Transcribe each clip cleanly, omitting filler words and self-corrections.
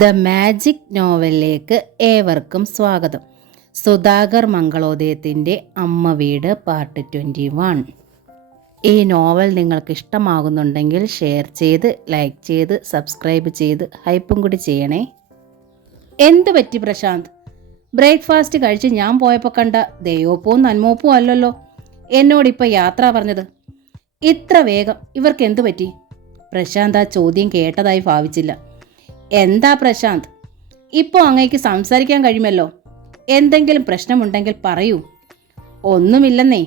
The magic നോവലിലേക്ക് ഏവർക്കും സ്വാഗതം. സുധാകർ മംഗളോദയത്തിൻ്റെ അമ്മ വീട് പാർട്ട് 21. ഈ നോവൽ നിങ്ങൾക്ക് ഇഷ്ടമാകുന്നുണ്ടെങ്കിൽ ഷെയർ ചെയ്ത്, ലൈക്ക് ചെയ്ത്, സബ്സ്ക്രൈബ് ചെയ്ത് ഹൈപ്പും കൂടി ചെയ്യണേ. എന്തു പറ്റി പ്രശാന്ത്? ബ്രേക്ക്ഫാസ്റ്റ് കഴിച്ച് ഞാൻ പോയപ്പോൾ കണ്ട ദയോപ്പവും നന്മോപ്പവും അല്ലല്ലോ എന്നോടിപ്പോൾ യാത്ര പറഞ്ഞത്. ഇത്ര വേഗം ഇവർക്ക് എന്തു പറ്റി? പ്രശാന്ത് ആ ചോദ്യം കേട്ടതായി ഭാവിച്ചില്ല. എന്താ പ്രശാന്ത്, ഇപ്പോൾ അങ്ങേക്ക് സംസാരിക്കാൻ കഴിയുമല്ലോ. എന്തെങ്കിലും പ്രശ്നമുണ്ടെങ്കിൽ പറയൂ. ഒന്നുമില്ലെന്നേ,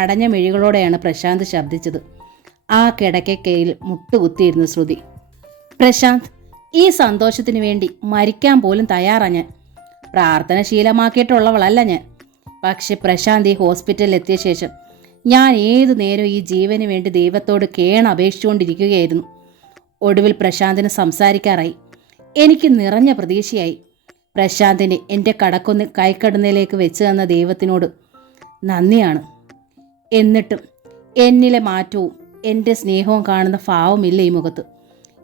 അടഞ്ഞ മിഴികളോടെയാണ് പ്രശാന്ത് ശബ്ദിച്ചത്. ആ കിടക്കയിൽ മുട്ടുകുത്തിയിരുന്നു ശ്രുതി. പ്രശാന്ത്, ഈ സന്തോഷത്തിന് വേണ്ടി മരിക്കാൻ പോലും തയ്യാറാ ഞാൻ. പ്രാർത്ഥന ശീലമാക്കിയിട്ടുള്ളവളല്ല ഞാൻ. പക്ഷെ പ്രശാന്ത് ഈ ഹോസ്പിറ്റലിൽ എത്തിയ ശേഷം ഞാൻ ഏതു നേരം ഈ ജീവന് വേണ്ടി ദൈവത്തോട് അപേക്ഷിച്ചുകൊണ്ടിരിക്കുകയായിരുന്നു. ഒടുവിൽ പ്രശാന്തിന് സംസാരിക്കാറായി. എനിക്ക് നിറഞ്ഞ പ്രതീക്ഷയായി. പ്രശാന്തിനെ എൻ്റെ കൈക്കടന്നയിലേക്ക് വെച്ച് തന്ന ദൈവത്തിനോട് നന്ദിയാണ്. എന്നിട്ടും എന്നിലെ മാറ്റവും എൻ്റെ സ്നേഹവും കാണുന്ന ഭാവമില്ല ഈ മുഖത്ത്.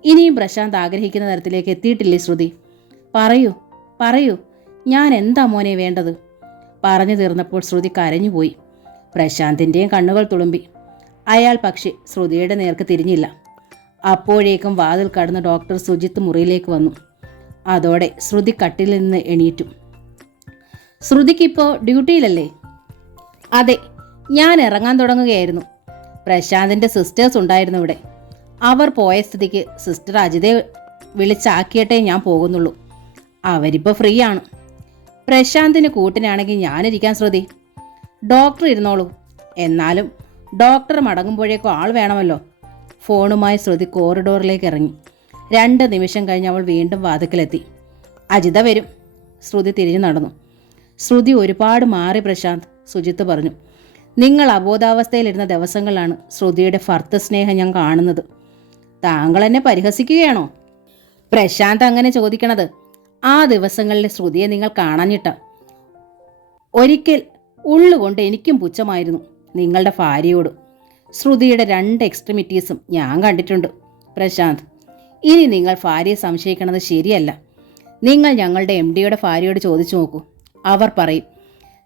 ഇനിയും പ്രശാന്ത് ആഗ്രഹിക്കുന്ന തരത്തിലേക്ക് എത്തിയിട്ടില്ലേ ശ്രുതി? പറയൂ പറയൂ, ഞാൻ എന്താ മോനെ വേണ്ടത്? പറഞ്ഞു തീർന്നപ്പോൾ ശ്രുതി കരഞ്ഞുപോയി. പ്രശാന്തിൻ്റെയും കണ്ണുകൾ തുളുമ്പി. അയാൾ പക്ഷേ ശ്രുതിയുടെ നേർക്ക് തിരിഞ്ഞില്ല. അപ്പോഴേക്കും വാതിൽ കടന്ന് ഡോക്ടർ സുജിത്ത് മുറിയിലേക്ക് വന്നു. അതോടെ ശ്രുതി കട്ടിലിൽ നിന്ന് എണീറ്റു. ശ്രുതിക്കിപ്പോൾ ഡ്യൂട്ടിയിലല്ലേ? അതെ, ഞാൻ ഇറങ്ങാൻ തുടങ്ങുകയായിരുന്നു. പ്രശാന്തിൻ്റെ സിസ്റ്റേഴ്സ് ഉണ്ടായിരുന്നു ഇവിടെ. അവർ പോയ സ്ഥിതിക്ക് സിസ്റ്റർ അജിതയെ വിളിച്ചാക്കിയിട്ടേ ഞാൻ പോകുന്നുള്ളൂ. അവരിപ്പോൾ ഫ്രീ ആണ്. പ്രശാന്തിന് കൂട്ടിനാണെങ്കിൽ ഞാനിരിക്കാൻ ശ്രുതി. ഡോക്ടർ ഇരുന്നോളൂ. എന്നാലും ഡോക്ടർ മടങ്ങുമ്പോഴേക്കും ആൾ വേണമല്ലോ. ഫോണുമായി ശ്രുതി കോറിഡോറിലേക്ക് ഇറങ്ങി. 2 നിമിഷം കഴിഞ്ഞ് അവൾ വീണ്ടും വാതിക്കലെത്തി. അജിത വരും. ശ്രുതി തിരിഞ്ഞു നടന്നു. ശ്രുതി ഒരുപാട് മാറി പ്രശാന്ത്, സുജിത്ത് പറഞ്ഞു. നിങ്ങൾ അബോധാവസ്ഥയിലിരുന്ന ദിവസങ്ങളിലാണ് ശ്രുതിയുടെ ഭർത്തൃസ്നേഹം ഞാൻ കാണുന്നത്. താങ്കൾ എന്നെ പരിഹസിക്കുകയാണോ? പ്രശാന്ത് അങ്ങനെ ചോദിക്കണത് ആ ദിവസങ്ങളിൽ ശ്രുതിയെ നിങ്ങൾ കാണാഞ്ഞിട്ട. ഒരിക്കൽ ഉള്ളുകൊണ്ട് എനിക്കും പുച്ഛമായിരുന്നു നിങ്ങളുടെ ഭാര്യയോട്. ശ്രുതിയുടെ 2 എക്സ്ട്രിമിറ്റീസും ഞാൻ കണ്ടിട്ടുണ്ട് പ്രശാന്ത്. ഇനി നിങ്ങൾ ഭാര്യയെ സംശയിക്കണത് ശരിയല്ല. നിങ്ങൾ ഞങ്ങളുടെ MDയുടെ ഭാര്യയോട് ചോദിച്ചു നോക്കൂ. അവർ പറയും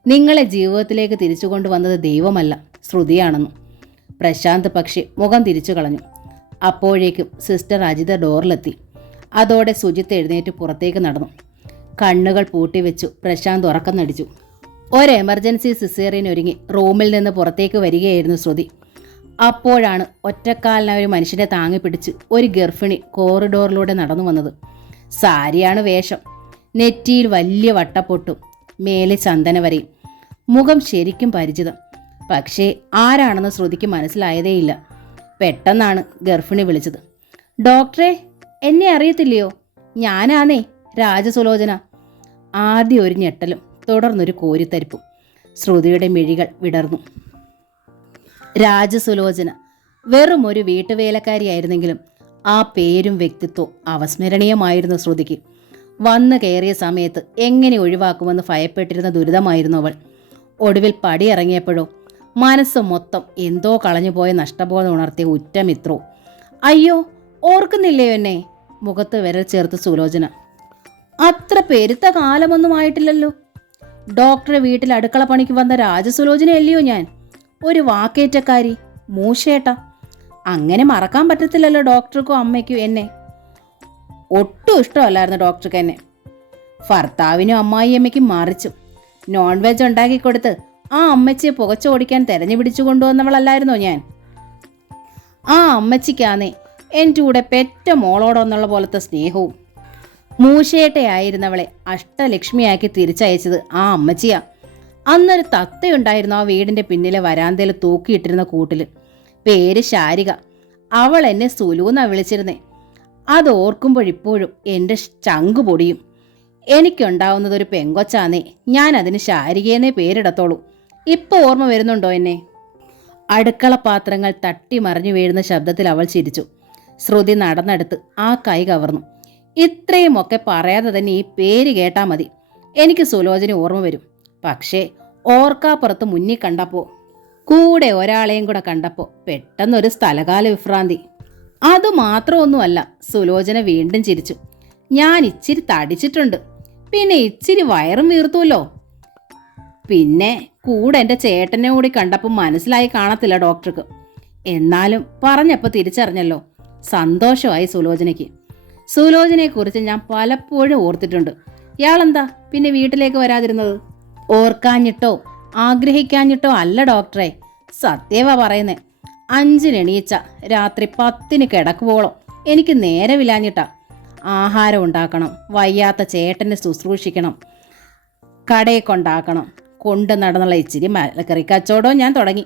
നിങ്ങളെ ജീവിതത്തിലേക്ക് തിരിച്ചു കൊണ്ടുവന്നത് ദൈവമല്ല, ശ്രുതിയാണെന്നും. പ്രശാന്ത് പക്ഷേ മുഖം തിരിച്ചു കളഞ്ഞു. അപ്പോഴേക്കും സിസ്റ്റർ അജിത ഡോറിലെത്തി. അതോടെ സുജിത്ത് എഴുന്നേറ്റ് പുറത്തേക്ക് നടന്നു. കണ്ണുകൾ പൂട്ടിവെച്ചു പ്രശാന്ത് ഉറക്കം നടിച്ചു. ഒരു എമർജൻസി സിസേറിയൻ ഒരുങ്ങി റൂമിൽ നിന്ന് പുറത്തേക്ക് വരികയായിരുന്നു ശ്രുതി. അപ്പോഴാണ് ഒറ്റക്കാലിനായ ഒരു മനുഷ്യനെ താങ്ങി പിടിച്ച് ഒരു ഗർഭിണി കോറിഡോറിലൂടെ നടന്നു വന്നത്. സാരിയാണ് വേഷം. നെറ്റിയിൽ വലിയ വട്ടപ്പൊട്ടും മേലെ ചന്ദനവരയും. മുഖം ശരിക്കും പരിചിതം. പക്ഷേ ആരാണെന്ന് ശ്രുതിക്ക് മനസ്സിലായതേയില്ല. പെട്ടെന്നാണ് ഗർഭിണി വിളിച്ചത്. ഡോക്ടറെ, എന്നെ അറിയത്തില്ലയോ? ഞാനാന്നേ, രാജസുലോചന. ആദ്യം ഒരു ഞെട്ടലും തുടർന്നൊരു കോരിത്തരിപ്പും. ശ്രുതിയുടെ മിഴികൾ വിടർന്നു. രാജസുലോചന വെറും ഒരു വീട്ടുവേലക്കാരിയായിരുന്നെങ്കിലും ആ പേരും വ്യക്തിത്വവും അവസ്മരണീയമായിരുന്നു ശ്രുതിക്ക്. വന്നു കയറിയ സമയത്ത് എങ്ങനെ ഒഴിവാക്കുമെന്ന് ഭയപ്പെട്ടിരുന്ന ദുരിതമായിരുന്നു അവൾ. ഒടുവിൽ പടിയിറങ്ങിയപ്പോഴോ മനസ്സ് മൊത്തം എന്തോ കളഞ്ഞുപോയ നഷ്ടബോധം ഉണർത്തിയ ഉറ്റമിത്രവും. അയ്യോ, ഓർക്കുന്നില്ലയോ എന്നെ? മുഖത്ത് വിരൽ ചേർത്ത് സുലോചന. അത്ര പെരുത്ത കാലമൊന്നും ആയിട്ടില്ലല്ലോ. ഡോക്ടറെ വീട്ടിൽ അടുക്കള പണിക്ക് വന്ന രാജസുലോചനയല്ലയോ ഞാൻ? ഒരു വാക്കേറ്റക്കാരി, മൂശേട്ട. അങ്ങനെ മറക്കാൻ പറ്റത്തില്ലല്ലോ ഡോക്ടർക്കും അമ്മയ്ക്കും എന്നെ. ഒട്ടും ഇഷ്ടമല്ലായിരുന്നു ഡോക്ടർക്ക് എന്നെ. ഭർത്താവിനും അമ്മായിയമ്മയ്ക്കും മറിച്ചും നോൺ വെജ് ഉണ്ടാക്കി കൊടുത്ത് ആ അമ്മച്ചിയെ പുകച്ചോടിക്കാൻ തെരഞ്ഞു പിടിച്ചു കൊണ്ടുവന്നവളല്ലായിരുന്നോ ഞാൻ? ആ അമ്മച്ചിക്കാന്നേ എൻ്റെ കൂടെ പെറ്റ മോളോടൊന്നുള്ള പോലത്തെ സ്നേഹവും. മൂശേട്ടയായിരുന്നവളെ അഷ്ടലക്ഷ്മിയാക്കി തിരിച്ചയച്ചത് ആ അമ്മച്ചിയാ. അന്നൊരു തത്തയുണ്ടായിരുന്നു ആ വീടിൻ്റെ പിന്നിലെ വരാന്തയിൽ തൂക്കിയിട്ടിരുന്ന കൂട്ടിൽ. പേര് ശാരിക. അവൾ എന്നെ സുലൂന്നാ വിളിച്ചിരുന്നേ. അത് ഓർക്കുമ്പോഴിപ്പോഴും എൻ്റെ ചങ്ക് പൊടിയും. എനിക്കുണ്ടാവുന്നതൊരു പെങ്കൊച്ചാന്നേ. ഞാൻ അതിന് ശാരികയെന്നേ പേരിടത്തോളൂ. ഇപ്പോൾ ഓർമ്മ വരുന്നുണ്ടോ എന്നെ? അടുക്കള പാത്രങ്ങൾ തട്ടി മറിഞ്ഞു വീഴുന്ന ശബ്ദത്തിൽ അവൾ ചിരിച്ചു. ശ്രുതി നടന്നെടുത്ത് ആ കൈ കവർന്നു. ഇത്രയുമൊക്കെ പറയാതെ തന്നെ ഈ പേര് കേട്ടാൽ മതി, എനിക്ക് സുലോചന ഓർമ്മ വരും. പക്ഷേ ഓർക്കാപ്പുറത്ത് മുന്നിൽ കണ്ടപ്പോൾ, കൂടെ ഒരാളെയും കൂടെ കണ്ടപ്പോൾ പെട്ടെന്നൊരു സ്ഥലകാല വിഭ്രാന്തി. അതുമാത്രമൊന്നുമല്ല, സുലോചന വീണ്ടും ചിരിച്ചു. ഞാൻ ഇച്ചിരി തടിച്ചിട്ടുണ്ട്, പിന്നെ ഇച്ചിരി വയറും വീർത്തുമല്ലോ. പിന്നെ കൂടെ എൻ്റെ ചേട്ടനെ കൂടി കണ്ടപ്പോൾ മനസ്സിലായി കാണത്തില്ല ഡോക്ടർക്ക്. എന്നാലും പറഞ്ഞപ്പോൾ തിരിച്ചറിഞ്ഞല്ലോ. സന്തോഷമായി സുലോചനയ്ക്ക്. സുലോചനയെക്കുറിച്ച് ഞാൻ പലപ്പോഴും ഓർത്തിട്ടുണ്ട്. ഇയാളെന്താ പിന്നെ വീട്ടിലേക്ക് വരാതിരുന്നത്? ഓർക്കാഞ്ഞിട്ടോ ആഗ്രഹിക്കാഞ്ഞിട്ടോ അല്ല ഡോക്ടറെ, സത്യവാ പറയുന്നേ. 5-ന് എണീച്ച രാത്രി 10-ന് കിടക്കുവോളം എനിക്ക് നേരമില്ലാഞ്ഞിട്ടാ. ആഹാരം ഉണ്ടാക്കണം, വയ്യാത്ത ചേട്ടനെ ശുശ്രൂഷിക്കണം, കടയിൽ കൊണ്ടാക്കണം, കൊണ്ട് നടന്നുള്ള ഇച്ചിരി മലക്കറി കച്ചവടവും ഞാൻ തുടങ്ങി.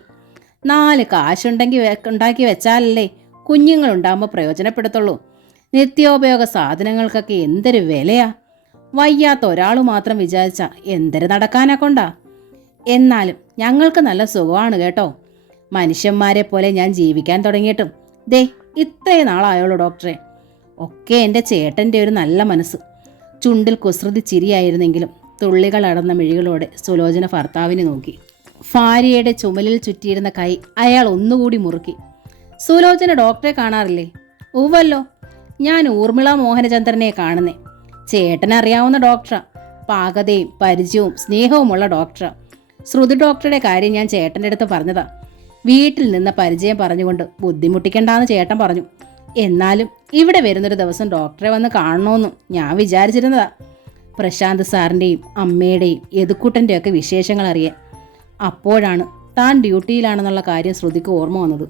4 കാശുണ്ടെങ്കിൽ ഉണ്ടാക്കി വെച്ചാലല്ലേ കുഞ്ഞുങ്ങളുണ്ടാകുമ്പോൾ പ്രയോജനപ്പെടുത്തുള്ളൂ. നിത്യോപയോഗ സാധനങ്ങൾക്കൊക്കെ എന്തൊരു വിലയാ. വയ്യാത്ത ഒരാൾ മാത്രം വിചാരിച്ചാൽ എന്തൊരു നടക്കാനാ കൊണ്ടാ. എന്നാലും ഞങ്ങൾക്ക് നല്ല സുഖമാണ് കേട്ടോ. മനുഷ്യന്മാരെ പോലെ ഞാൻ ജീവിക്കാൻ തുടങ്ങിയിട്ടും ദേ ഇത്രയും നാളായോളൂ ഡോക്ടറെ. ഒക്കെ എൻ്റെ ചേട്ടൻ്റെ ഒരു നല്ല മനസ്സ്. ചുണ്ടിൽ കുസൃതി ചിരിയായിരുന്നെങ്കിലും തുള്ളികൾ അടർന്ന മിഴികളോടെ സുലോചന ഭർത്താവിനെ നോക്കി. ഭാര്യയുടെ ചുമലിൽ ചുറ്റിയിരുന്ന കൈ അയാൾ ഒന്നുകൂടി മുറുക്കി. സുലോചന ഡോക്ടറെ കാണാറില്ലേ? ഉവ്വല്ലോ, ഞാൻ ഊർമിള മോഹനചന്ദ്രനെ കാണുന്നേ. ചേട്ടനറിയാവുന്ന ഡോക്ടറാ. പാകതയും പരിചയവും സ്നേഹവുമുള്ള ഡോക്ടറാ. ശ്രുതി ഡോക്ടറുടെ കാര്യം ഞാൻ ചേട്ടൻ്റെ അടുത്ത് പറഞ്ഞതാ. വീട്ടിൽ നിന്ന് പരിചയം പറഞ്ഞുകൊണ്ട് ബുദ്ധിമുട്ടിക്കണ്ടെന്ന് ചേട്ടൻ പറഞ്ഞു. എന്നാലും ഇവിടെ വരുന്നൊരു ദിവസം ഡോക്ടറെ വന്ന് കാണണമെന്നും ഞാൻ വിചാരിച്ചിരുന്നതാ. പ്രശാന്ത് സാറിൻ്റെയും അമ്മയുടെയും യദുക്കുട്ടൻ്റെയും ഒക്കെ വിശേഷങ്ങൾ അറിയാൻ. അപ്പോഴാണ് താൻ ഡ്യൂട്ടിയിലാണെന്നുള്ള കാര്യം ശ്രുതിക്ക് ഓർമ്മ വന്നത്.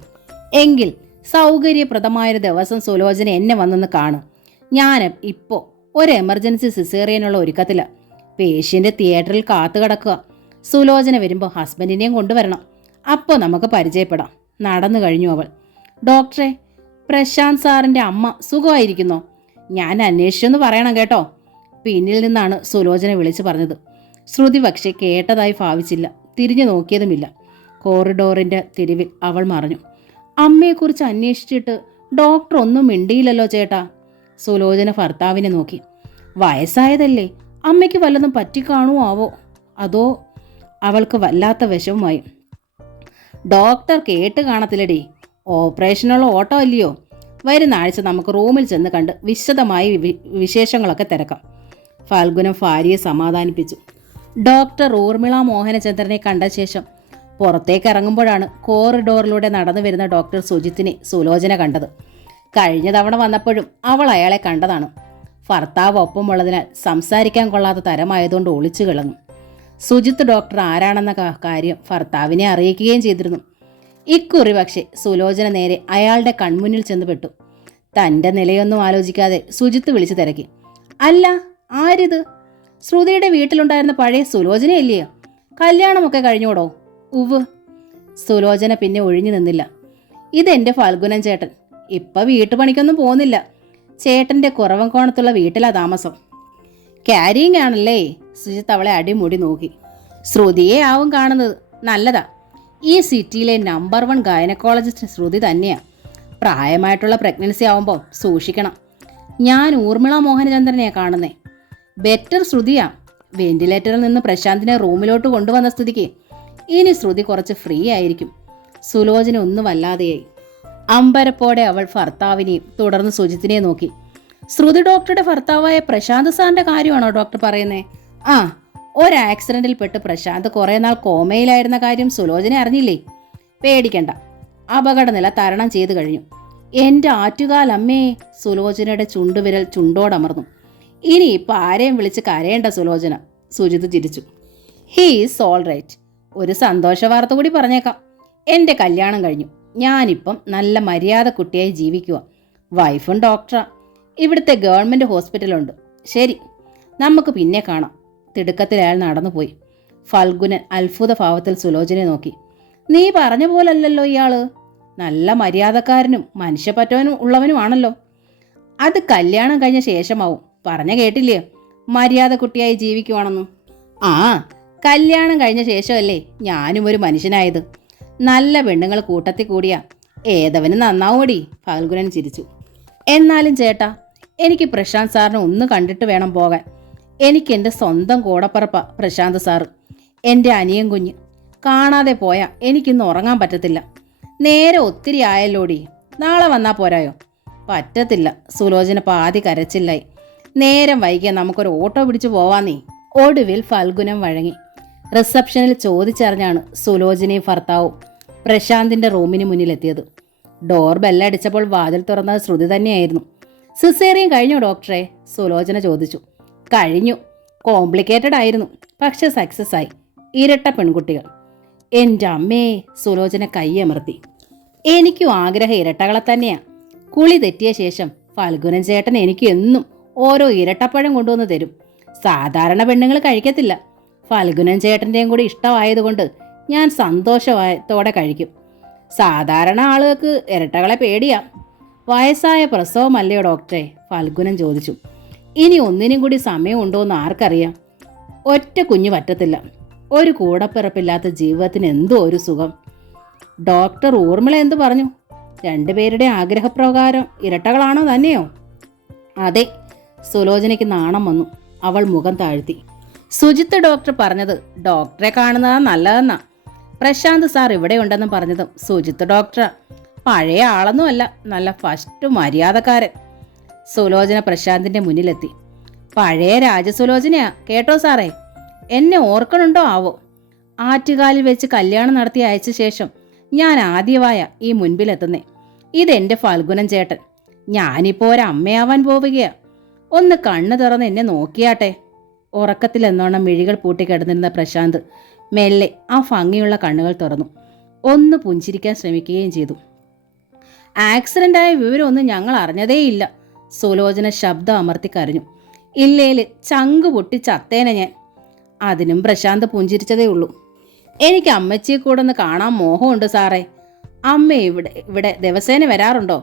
എങ്കിൽ സൗകര്യപ്രദമായൊരു ദിവസം സുലോചന എന്നെ വന്നൊന്ന് കാണും. ഞാൻ ഇപ്പോൾ ഒരു എമർജൻസി സിസേറിയനുള്ള ഒരുക്കത്തില. പേഷ്യൻ്റ് തിയേറ്ററിൽ കാത്തു കിടക്കുക. സുലോചന വരുമ്പോൾ ഹസ്ബൻഡിനെയും കൊണ്ടുവരണം. അപ്പോൾ നമുക്ക് പരിചയപ്പെടാം. നടന്നു കഴിഞ്ഞു അവൾ. ഡോക്ടറെ, പ്രശാന്ത് സാറിൻ്റെ അമ്മ സുഖമായിരിക്കുന്നോ? ഞാൻ അന്വേഷിച്ചെന്ന് പറയണം കേട്ടോ. പിന്നിൽ നിന്നാണ് സുലോചന വിളിച്ചു പറഞ്ഞത്. ശ്രുതി പക്ഷേ കേട്ടതായി ഭാവിച്ചില്ല, തിരിഞ്ഞു നോക്കിയതുമില്ല. കോറിഡോറിൻ്റെ തിരിവിൽ അവൾ മറഞ്ഞു. അമ്മയെക്കുറിച്ച് അന്വേഷിച്ചിട്ട് ഡോക്ടർ ഒന്നും മിണ്ടിയില്ലല്ലോ ചേട്ടാ. സുലോചന ഭർത്താവിനെ നോക്കി. വയസ്സായതല്ലേ, അമ്മയ്ക്ക് വല്ലതും പറ്റിക്കാണുമോ ആവോ? അതോ? അവൾക്ക് വല്ലാത്ത വിഷമമായി. ഡോക്ടർ കേട്ട് കാണത്തില്ലടി. ഓപ്പറേഷനുള്ള ഓട്ടോ അല്ലയോ? വരുന്ന ആഴ്ച നമുക്ക് റൂമിൽ ചെന്ന് കണ്ട് വിശദമായി വിശേഷങ്ങളൊക്കെ തിരക്കാം. ഫാൽഗുനം ഭാര്യയെ സമാധാനിപ്പിച്ചു. ഡോക്ടർ ഊർമിള മോഹനചന്ദ്രനെ കണ്ട ശേഷം പുറത്തേക്ക് ഇറങ്ങുമ്പോഴാണ് കോറിഡോറിലൂടെ നടന്നു വരുന്ന ഡോക്ടർ സുജിത്തിനെ സുലോചന കണ്ടത്. കഴിഞ്ഞ തവണ വന്നപ്പോഴും അവൾ അയാളെ കണ്ടതാണ്. ഭർത്താവ് ഒപ്പമുള്ളതിനാൽ സംസാരിക്കാൻ കൊള്ളാത്ത തരമായതുകൊണ്ട് ഒളിച്ചു കളഞ്ഞു. സുജിത്ത് ഡോക്ടർ ആരാണെന്ന കാര്യം ഭർത്താവിനെ അറിയിക്കുകയും ചെയ്തിരുന്നു. ഇക്കുറി പക്ഷേ സുലോചന നേരെ അയാളുടെ കൺമുന്നിൽ ചെന്ന് പെട്ടു. തൻ്റെ നിലയൊന്നും ആലോചിക്കാതെ സുജിത്ത് വിളിച്ചു തിരക്കി. അല്ല, ആരിത്? ശ്രുതിയുടെ വീട്ടിലുണ്ടായിരുന്ന പഴയ സുലോചനയല്ലയോ? കല്യാണമൊക്കെ കഴിഞ്ഞോടോ? ഉവ്. സുലോചന പിന്നെ ഒഴിഞ്ഞു നിന്നില്ല. ഇതെൻ്റെ ഫാൽഗുനൻ ചേട്ടൻ. ഇപ്പം വീട്ടുപണിക്കൊന്നും പോകുന്നില്ല. ചേട്ടൻ്റെ കുറവൻകോണത്തുള്ള വീട്ടിലാ താമസം. ക്യാരിങ് ആണല്ലേ? സുജിത്ത് അവളെ അടിമുടി നോക്കി. ശ്രുതിയെ ആവും കാണുന്നത്. നല്ലതാ. ഈ സിറ്റിയിലെ നമ്പർ 1 ഗൈനക്കോളജിസ്റ്റ് ശ്രുതി തന്നെയാണ്. പ്രായമായിട്ടുള്ള പ്രഗ്നൻസി ആവുമ്പോൾ സൂക്ഷിക്കണം. ഞാൻ ഊർമിള മോഹനചന്ദ്രനെയാണ് കാണുന്നേ. ബെറ്റർ ശ്രുതിയാ. വെന്റിലേറ്ററിൽ നിന്ന് പ്രശാന്തിനെ റൂമിലോട്ട് കൊണ്ടുവന്ന സ്ഥിതിക്ക് ഇനി ശ്രുതി കുറച്ച് ഫ്രീ ആയിരിക്കും. സുലോചന ഒന്നും വല്ലാതെയായി. അമ്പരപ്പോടെ അവൾ ഭർത്താവിനെയും തുടർന്ന് സുജിത്തിനെയും നോക്കി. ശ്രുതി ഡോക്ടറുടെ ഭർത്താവായ പ്രശാന്ത് സാറിന്റെ കാര്യമാണോ ഡോക്ടർ പറയുന്നേ? ആ, ഒരു ആക്സിഡന്റിൽ പെട്ട് പ്രശാന്ത് കുറെ നാൾ കോമയിലായിരുന്ന കാര്യം സുലോചന അറിഞ്ഞില്ലേ? പേടിക്കണ്ട, അപകടനില തരണം ചെയ്തു കഴിഞ്ഞു. എൻ്റെ ആറ്റുകാലമ്മേ. സുലോചനയുടെ ചുണ്ടുവിരൽ ചുണ്ടോടമർന്നു. ഇനി ഇപ്പം ആരെയും വിളിച്ച് കരയേണ്ട സുലോചന. സുജിത്ത് ചിരിച്ചു. He is all right. ഒരു സന്തോഷ വാർത്ത കൂടി പറഞ്ഞേക്കാം. എൻ്റെ കല്യാണം കഴിഞ്ഞു. ഞാനിപ്പം നല്ല മര്യാദ കുട്ടിയായി ജീവിക്കുക. വൈഫും ഡോക്ടറാ. ഇവിടുത്തെ ഗവൺമെൻറ് ഹോസ്പിറ്റലുണ്ട്. ശരി, നമുക്ക് പിന്നെ കാണാം. തിടുക്കത്തിൽ അയാൾ നടന്നുപോയി. ഫൽഗുനൻ അത്ഭുത ഭാവത്തിൽ സുലോചനയെ നോക്കി. നീ പറഞ്ഞ പോലല്ലല്ലോ ഇയാള്. നല്ല മര്യാദക്കാരനും മനുഷ്യപ്പറ്റവനും ഉള്ളവനുമാണല്ലോ. അത് കല്യാണം കഴിഞ്ഞ ശേഷമാവും. പറഞ്ഞ കേട്ടില്ലേ, മര്യാദ കുട്ടിയായി ജീവിക്കുവാണെന്നും. ആ, കല്യാണം കഴിഞ്ഞ ശേഷമല്ലേ ഞാനും ഒരു മനുഷ്യനായത്. നല്ല പെണ്ണുങ്ങൾ കൂട്ടത്തിൽ കൂടിയാ ഏതവന് നന്നാവൂടി. ഫാൽഗുനൻ ചിരിച്ചു. എന്നാലും ചേട്ടാ, എനിക്ക് പ്രശാന്ത് സാറിനെ ഒന്ന് കണ്ടിട്ട് വേണം പോകാൻ. എനിക്ക് എൻ്റെ സ്വന്തം കൂടപ്പറപ്പാ പ്രശാന്ത് സാറ്. എൻ്റെ അനിയൻ കുഞ്ഞ്. കാണാതെ പോയാൽ എനിക്കിന്ന് ഉറങ്ങാൻ പറ്റത്തില്ല. നേരെ ഒത്തിരി ആയല്ലോടി. നാളെ വന്നാൽ പോരായോ? പറ്റത്തില്ല. സുലോചന പാതി കരച്ചില്ലായി. നേരം വൈകിയാൽ നമുക്കൊരു ഓട്ടോ പിടിച്ചു പോവാന്നേ. ഒടുവിൽ ഫൽഗുനം വഴങ്ങി. റിസപ്ഷനിൽ ചോദിച്ചറിഞ്ഞാണ് സുലോചനയും ഭർത്താവും പ്രശാന്തിന്റെ റൂമിന് മുന്നിലെത്തിയത്. ഡോർ ബെല്ലടിച്ചപ്പോൾ വാതിൽ തുറന്നത് ശ്രുതി തന്നെയായിരുന്നു. സിസേറിയൻ കഴിഞ്ഞോ ഡോക്ടറെ? സുലോചന ചോദിച്ചു. കഴിഞ്ഞു. കോംപ്ലിക്കേറ്റഡ് ആയിരുന്നു, പക്ഷെ സക്സസ് ആയി. ഇരട്ട പെൺകുട്ടികൾ. എൻ്റെ അമ്മേ, സുലോചന കൈയമർത്തി. എനിക്കും ആഗ്രഹം ഇരട്ടകളെ തന്നെയാ. കുളി തെറ്റിയ ശേഷം ഫൽഗുനൻ ചേട്ടൻ എനിക്ക് എന്നും ഓരോ ഇരട്ടപ്പഴം കൊണ്ടുവന്ന് തരും. സാധാരണ പെണ്ണുങ്ങൾ കഴിക്കത്തില്ല. ഫൽഗുനൻ ചേട്ടൻ്റെയും കൂടി ഇഷ്ടമായതുകൊണ്ട് ഞാൻ സന്തോഷത്തോടെ കഴിക്കും. സാധാരണ ആളുകൾക്ക് ഇരട്ടകളെ പേടിയാ. വയസ്സായ പ്രസവമല്ലയോ ഡോക്ടറെ? ഫൽഗുനൻ ചോദിച്ചു. ഇനി ഒന്നിനും കൂടി സമയമുണ്ടോയെന്ന് ആർക്കറിയാം. ഒറ്റ കുഞ്ഞു പറ്റത്തില്ല. ഒരു കൂടപ്പിറപ്പില്ലാത്ത ജീവിതത്തിന് എന്തോ ഒരു സുഖം. ഡോക്ടർ ഊർമിള എന്തു പറഞ്ഞു? രണ്ടുപേരുടെ ആഗ്രഹപ്രകാരം ഇരട്ടകളാണോ തന്നെയോ? അതെ. സുലോചനയ്ക്ക് നാണം വന്നു. അവൾ മുഖം താഴ്ത്തി. സുജിത്ത് ഡോക്ടർ പറഞ്ഞത് ഡോക്ടറെ കാണുന്നതാ നല്ലതെന്നാ. പ്രശാന്ത് സാർ ഇവിടെ ഉണ്ടെന്ന് പറഞ്ഞതും സുജിത്ത് ഡോക്ടറാ. പഴയ ആളൊന്നുമല്ല, നല്ല ഫസ്റ്റ് മര്യാദക്കാരൻ. സുലോചന പ്രശാന്തിന്റെ മുന്നിലെത്തി. പഴയ രാജസുലോചനയാ കേട്ടോ സാറേ. എന്നെ ഓർക്കണുണ്ടോ ആവോ? ആറ്റുകാലിൽ വെച്ച് കല്യാണം നടത്തി അയച്ച ശേഷം ഞാൻ ആദ്യമായ ഈ മുൻപിലെത്തുന്നേ. ഇതെന്റെ ഫൽഗുനൻ ചേട്ടൻ. ഞാനിപ്പോ ഒരമ്മയാവാൻ പോവുകയാ. ഒന്ന് കണ്ണു തുറന്ന് എന്നെ നോക്കിയാട്ടെ. ഉറക്കത്തിലെന്നോണം മിഴികൾ പൂട്ടിക്കിടന്നിരുന്ന പ്രശാന്ത് മെല്ലെ ആ ഭംഗിയുള്ള കണ്ണുകൾ തുറന്നു. ഒന്ന് പുഞ്ചിരിക്കാൻ ശ്രമിക്കുകയും ചെയ്തു. ആക്സിഡൻ്റായ വിവരമൊന്നും ഞങ്ങൾ അറിഞ്ഞതേയില്ല. സുലോചന ശബ്ദം അമർത്തി കരഞ്ഞു. ഇല്ലേല് ചങ്ക് പൊട്ടി ചത്തേനെ ഞാൻ. അതിനും പ്രശാന്ത് പുഞ്ചിരിച്ചതേ ഉള്ളൂ. എനിക്ക് അമ്മച്ചിയെ കൂടെ ഒന്ന് കാണാൻ മോഹമുണ്ട് സാറേ. അമ്മ ഇവിടെ ദിവസേന വരാറുണ്ടോ?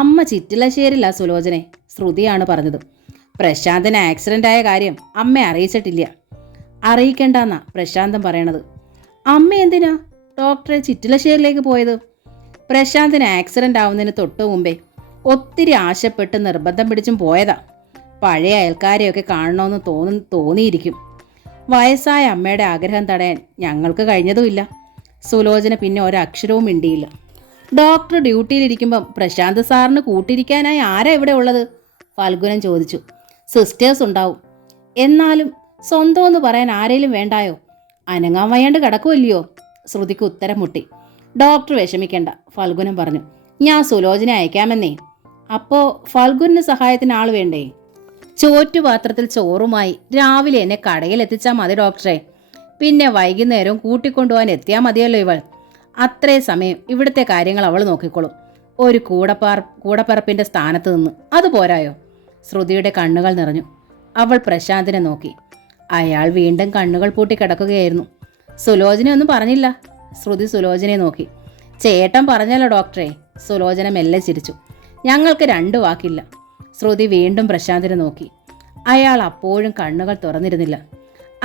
അമ്മ ചിറ്റിലശ്ശേരില്ല സുലോചനെ. ശ്രുതിയാണ് പറഞ്ഞത്. പ്രശാന്തിന് ആക്സിഡൻ്റ് ആയ കാര്യം അമ്മ അറിയിച്ചിട്ടില്ല. അറിയിക്കണ്ടെന്നാ പ്രശാന്തൻ പറയണത്. അമ്മ എന്തിനാ ഡോക്ടറെ ചിറ്റിലശ്ശേരിയിലേക്ക് പോയത്? പ്രശാന്തിന് ആക്സിഡൻ്റ് ആവുന്നതിന് തൊട്ടു മുമ്പേ ഒത്തിരി ആശപ്പെട്ട് നിർബന്ധം പിടിച്ചും പോയതാ. പഴയ അയൽക്കാരെയൊക്കെ കാണണമെന്ന് തോന്നിയിരിക്കും. വയസ്സായ അമ്മയുടെ ആഗ്രഹം തടയാൻ ഞങ്ങൾക്ക് കഴിഞ്ഞതുമില്ല. സുലോചന പിന്നെ ഒരക്ഷരവും മിണ്ടിയില്ല. ഡോക്ടർ ഡ്യൂട്ടിയിലിരിക്കുമ്പം പ്രശാന്ത് സാറിന് കൂട്ടിരിക്കാനായി ആരാ ഇവിടെ ഉള്ളത്? ഫൽഗുനൻ ചോദിച്ചു. സിസ്റ്റേഴ്സ് ഉണ്ടാവും. എന്നാലും സ്വന്തം എന്ന് പറയാൻ ആരേലും വേണ്ടായോ? അനങ്ങാൻ വയ്യാണ്ട് കിടക്കുമല്ലയോ? ശ്രുതിക്ക് ഉത്തരം മുട്ടി. ഡോക്ടർ വിഷമിക്കണ്ട, ഫൽഗുനൻ പറഞ്ഞു. ഞാൻ സുലോചന അയക്കാമെന്നേ. അപ്പോൾ ഫൽഗുനന് സഹായത്തിന് ആൾ വേണ്ടേ? ചോറ്റുപാത്രത്തിൽ ചോറുമായി രാവിലെ എന്നെ കടയിലെത്തിച്ചാൽ മതി ഡോക്ടറെ. പിന്നെ വൈകുന്നേരവും കൂട്ടിക്കൊണ്ടുപോകാൻ എത്തിയാൽ മതിയല്ലോ ഇവൾ. അത്രേ സമയം ഇവിടുത്തെ കാര്യങ്ങൾ അവൾ നോക്കിക്കോളും. ഒരു കൂടപ്പറപ്പിന്റെ സ്ഥാനത്ത് നിന്ന് അത് പോരായോ? ശ്രുതിയുടെ കണ്ണുകൾ നിറഞ്ഞു. അവൾ പ്രശാന്തിനെ നോക്കി. അയാൾ വീണ്ടും കണ്ണുകൾ പൂട്ടി കിടക്കുകയായിരുന്നു. സുലോചന ഒന്നും പറഞ്ഞില്ല. ശ്രുതി സുലോചനയെ നോക്കി. ചേട്ടൻ പറഞ്ഞല്ലോ ഡോക്ടറെ. സുലോചന മെല്ലെ ചിരിച്ചു. ഞങ്ങൾക്ക് 2 വാക്കില്ല. ശ്രുതി വീണ്ടും പ്രശാന്തിനെ നോക്കി. അയാൾ അപ്പോഴും കണ്ണുകൾ തുറന്നിരുന്നില്ല.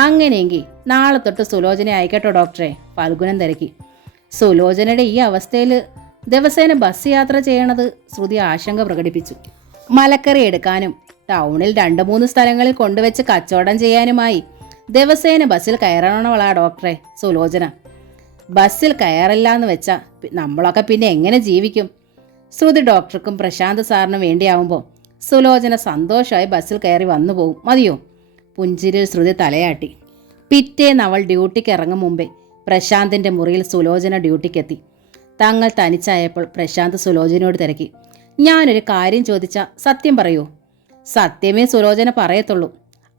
അങ്ങനെയെങ്കിൽ നാളെ തൊട്ട് സുലോചന അയക്കട്ടോ ഡോക്ടറെ? ഫൽഗുനൻ തിരക്കി. സുലോചനയുടെ ഈ അവസ്ഥയിൽ ദിവസേന ബസ് യാത്ര ചെയ്യണത് ശ്രുതി ആശങ്ക പ്രകടിപ്പിച്ചു. മലക്കറി എടുക്കാനും ടൗണിൽ 2-3 സ്ഥലങ്ങളിൽ കൊണ്ടുവച്ച് കച്ചവടം ചെയ്യാനുമായി ദിവസേന ബസ്സിൽ കയറണവളാ ഡോക്ടറെ സുലോചന. ബസ്സിൽ കയറില്ലാന്ന് വെച്ചാൽ നമ്മളൊക്കെ പിന്നെ എങ്ങനെ ജീവിക്കും? ശ്രുതി ഡോക്ടർക്കും പ്രശാന്ത് സാറിനും വേണ്ടിയാവുമ്പോൾ സുലോചന സന്തോഷമായി ബസ്സിൽ കയറി വന്നു പോകും. മതിയോ? പുഞ്ചിരിൽ ശ്രുതി തലയാട്ടി. പിറ്റേന്ന് അവൾ ഡ്യൂട്ടിക്ക് ഇറങ്ങും മുമ്പേ പ്രശാന്തിന്റെ മുറിയിൽ സുലോചന ഡ്യൂട്ടിക്കെത്തി. തങ്ങൾ തനിച്ചായപ്പോൾ പ്രശാന്ത് സുലോചനയോട് തിരക്കി. ഞാനൊരു കാര്യം ചോദിച്ചാൽ സത്യം പറയൂ? സത്യമേ സുലോചന പറയത്തുള്ളൂ.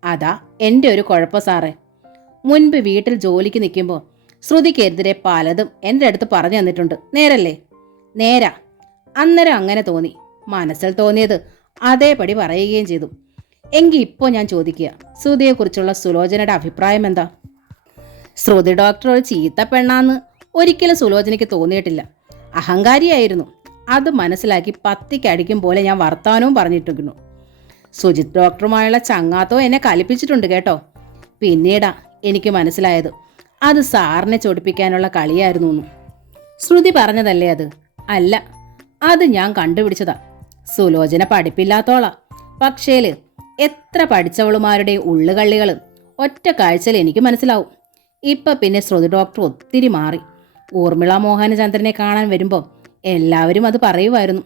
അതാ എൻ്റെ ഒരു കുഴപ്പം സാറേ. മുൻപ് വീട്ടിൽ ജോലിക്ക് നിൽക്കുമ്പോൾ ശ്രുതിക്കെതിരെ പലതും എൻ്റെ അടുത്ത് പറഞ്ഞു തന്നിട്ടുണ്ട്. നേരല്ലേ? നേരാ. അന്നേരം അങ്ങനെ തോന്നി. മനസ്സിൽ തോന്നിയത് അതേപടി പറയുകയും ചെയ്തു. എങ്കിൽ ഇപ്പോൾ ഞാൻ ചോദിക്കുക, ശ്രുതിയെക്കുറിച്ചുള്ള സുലോചനയുടെ അഭിപ്രായം എന്താ? ശ്രുതി ഡോക്ടർ ഒരു ചീത്ത പെണ്ണാന്ന് ഒരിക്കലും സുലോചനയ്ക്ക് തോന്നിയിട്ടില്ല. അഹങ്കാരിയായിരുന്നു. അത് മനസ്സിലാക്കി പത്തിക്കടിക്കും പോലെ ഞാൻ വർത്താനവും പറഞ്ഞിട്ടിരുന്നു. സുജിത് ഡോക്ടറുമായുള്ള ചങ്ങാത്തോ എന്നെ കലിപ്പിച്ചിട്ടുണ്ട് കേട്ടോ. പിന്നീടാ എനിക്ക് മനസ്സിലായത് അത് സാറിനെ ചൊടിപ്പിക്കാനുള്ള കളിയായിരുന്നു എന്ന്. ശ്രുതി പറഞ്ഞതല്ലേ അത്? അല്ല, അത് ഞാൻ കണ്ടുപിടിച്ചതാ. സുലോചന പഠിപ്പില്ലാത്തോളാ. പക്ഷേല് എത്ര പഠിച്ചവളുമാരുടെയും ഉള്ളുകള്ളികൾ ഒറ്റ കാഴ്ചയിൽ എനിക്ക് മനസ്സിലാവും. ഇപ്പം പിന്നെ ശ്രുതി ഡോക്ടർ ഒത്തിരി മാറി. ഊർമിള മോഹനചന്ദ്രനെ കാണാൻ വരുമ്പോൾ എല്ലാവരും അത് പറയുമായിരുന്നു.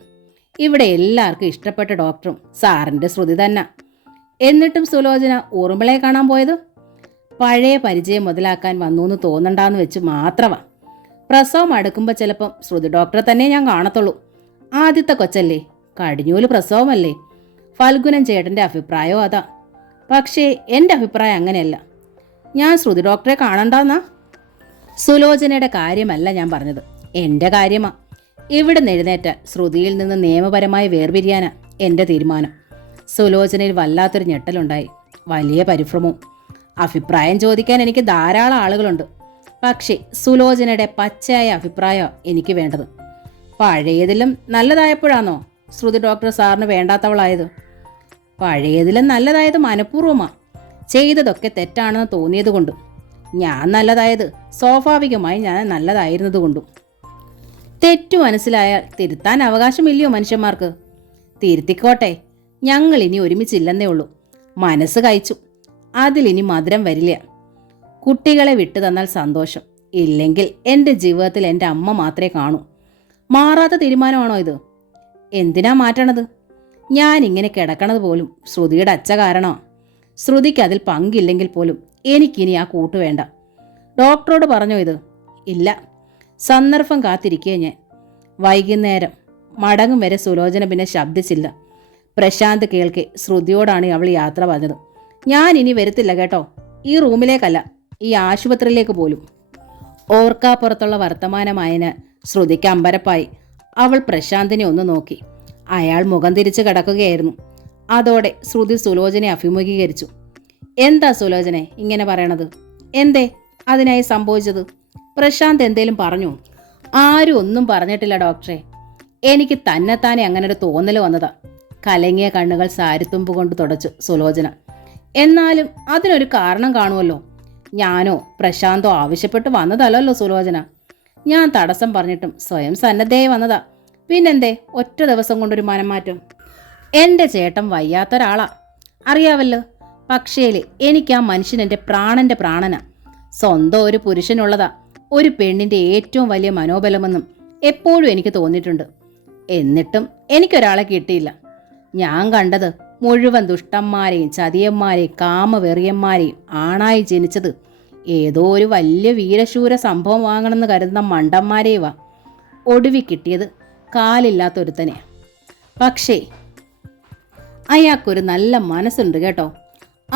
ഇവിടെ എല്ലാവർക്കും ഇഷ്ടപ്പെട്ട ഡോക്ടറും സാറിൻ്റെ ശ്രുതി തന്നെ. എന്നിട്ടും സുലോചന ഊർമിളയെ കാണാൻ പോയത് പഴയ പരിചയം മുതലാക്കാൻ വന്നു എന്ന് തോന്നണ്ടാന്ന് വെച്ച് മാത്രമാണ്. പ്രസവം അടുക്കുമ്പോൾ ചിലപ്പം ശ്രുതി ഡോക്ടറെ തന്നെ ഞാൻ കാണത്തുള്ളൂ. ആദ്യത്തെ കൊച്ചല്ലേ, കടിഞ്ഞൂല് പ്രസവമല്ലേ. ഫൽഗുനൻ ചേട്ടൻ്റെ അഭിപ്രായം അതാ. പക്ഷേ എൻ്റെ അഭിപ്രായം അങ്ങനെയല്ല. ഞാൻ ശ്രുതി ഡോക്ടറെ കാണണ്ടെന്നാ. സുലോചനയുടെ കാര്യമല്ല ഞാൻ പറഞ്ഞത്, എൻ്റെ കാര്യമാ. ഇവിടെ എഴുന്നേറ്റ ശ്രുതിയിൽ നിന്ന് നിയമപരമായി വേർപിരിയാനാ എൻ്റെ തീരുമാനം. സുലോചനയിൽ വല്ലാത്തൊരു ഞെട്ടലുണ്ടായി, വലിയ പരിഭ്രമവും. അഭിപ്രായം ചോദിക്കാൻ എനിക്ക് ധാരാളം ആളുകളുണ്ട്. പക്ഷേ സുലോചനയുടെ പച്ചയായ അഭിപ്രായം എനിക്ക് വേണ്ടത്. പഴയതിലും നല്ലതായപ്പോഴാണോ ശ്രുതി ഡോക്ടർ സാറിന് വേണ്ടാത്തവളായത്? പഴയതിലും നല്ലതായത് മനഃപൂർവ്വമാണ്. ചെയ്തതൊക്കെ തെറ്റാണെന്ന് തോന്നിയത് കൊണ്ടും ഞാൻ നല്ലതായത് സ്വാഭാവികമായി ഞാൻ നല്ലതായിരുന്നത് കൊണ്ടും. തെറ്റു മനസ്സിലായാൽ തിരുത്താൻ അവകാശമില്ലയോ മനുഷ്യന്മാർക്ക്? തിരുത്തിക്കോട്ടെ, ഞങ്ങൾ ഇനി ഒരുമിച്ചില്ലെന്നേ ഉള്ളൂ. മനസ്സ് കഴിച്ചു, അതിലിനി മധുരം വരില്ല. കുട്ടികളെ വിട്ടു തന്നാൽ സന്തോഷം, ഇല്ലെങ്കിൽ എൻ്റെ ജീവിതത്തിൽ എൻ്റെ അമ്മ മാത്രമേ കാണൂ. മാറാത്ത തീരുമാനമാണോ ഇത്? എന്തിനാ മാറ്റണത്? ഞാൻ ഇങ്ങനെ കിടക്കണത് പോലും ശ്രുതിയുടെ അച്ഛ കാരണോ? ശ്രുതിക്ക് അതിൽ പങ്കില്ലെങ്കിൽ പോലും എനിക്കിനി ആ കൂട്ട് വേണ്ട. ഡോക്ടറോട് പറഞ്ഞോ ഇത്? ഇല്ല, സന്ദർഭം കാത്തിരിക്കുക ഞാൻ. വൈകുന്നേരം മടങ്ങും വരെ സുലോചന പിന്നെ ശബ്ദിച്ചില്ല. പ്രശാന്ത് കേൾക്കെ ശ്രുതിയോടാണ് അവൾ യാത്ര പറഞ്ഞത്. ഞാൻ ഇനി വരത്തില്ല കേട്ടോ, ഈ റൂമിലേക്കല്ല, ഈ ആശുപത്രിയിലേക്ക് പോലും. ഓർക്കാപ്പുറത്തുള്ള വർത്തമാനമായതിന് ശ്രുതിക്ക് അമ്പരപ്പായി. അവൾ പ്രശാന്തിനെ ഒന്ന് നോക്കി. അയാൾ മുഖം തിരിച്ച് കിടക്കുകയായിരുന്നു. അതോടെ ശ്രുതി സുലോചനയെ അഭിമുഖീകരിച്ചു. എന്താ സുലോചനെ ഇങ്ങനെ പറയണത്? എന്തേ അതിനായി സംഭവിച്ചത്? പ്രശാന്ത് എന്തേലും പറഞ്ഞു? ആരും ഒന്നും പറഞ്ഞിട്ടില്ല ഡോക്ടറെ. എനിക്ക് തന്നെത്താനെ അങ്ങനെ ഒരു തോന്നൽ വന്നതാ. കലങ്ങിയ കണ്ണുകൾ സാരിത്തുമ്പ് കൊണ്ട് തുടച്ചു സുലോചന. എന്നാലും അതിനൊരു കാരണം കാണുമല്ലോ. ഞാനോ പ്രശാന്തോ ആവശ്യപ്പെട്ട് വന്നതല്ലോ സുലോചന. ഞാൻ തടസ്സം പറഞ്ഞിട്ടും സ്വയം സന്നദ്ധയായി വന്നതാ. പിന്നെന്തേ ഒറ്റ ദിവസം കൊണ്ടൊരു മനംമാറ്റം? എൻ്റെ ചേട്ടൻ വയ്യാത്തൊരാളാ, അറിയാവല്ലോ. പക്ഷേല് എനിക്ക് ആ മനുഷ്യൻ എൻ്റെ പ്രാണൻ്റെ പ്രാണനാ. സ്വന്തം ഒരു പുരുഷനുള്ളതാ ഒരു പെണ്ണിൻ്റെ ഏറ്റവും വലിയ മനോബലമെന്നും എപ്പോഴും എനിക്ക് തോന്നിയിട്ടുണ്ട്. എന്നിട്ടും എനിക്കൊരാളെ കിട്ടിയില്ല. ഞാൻ കണ്ടത് മുഴുവൻ ദുഷ്ടന്മാരെയും ചതിയന്മാരെയും കാമവെറിയന്മാരെയും ആണായി ജനിച്ചത് ഏതോ ഒരു വലിയ വീരശൂര സംഭവം വാങ്ങണമെന്ന് കരുതുന്ന മണ്ടന്മാരെയുവാ. ഒടുവി കിട്ടിയത് കാലില്ലാത്തൊരുത്തനെ. പക്ഷേ അയാൾക്കൊരു നല്ല മനസ്സുണ്ട് കേട്ടോ.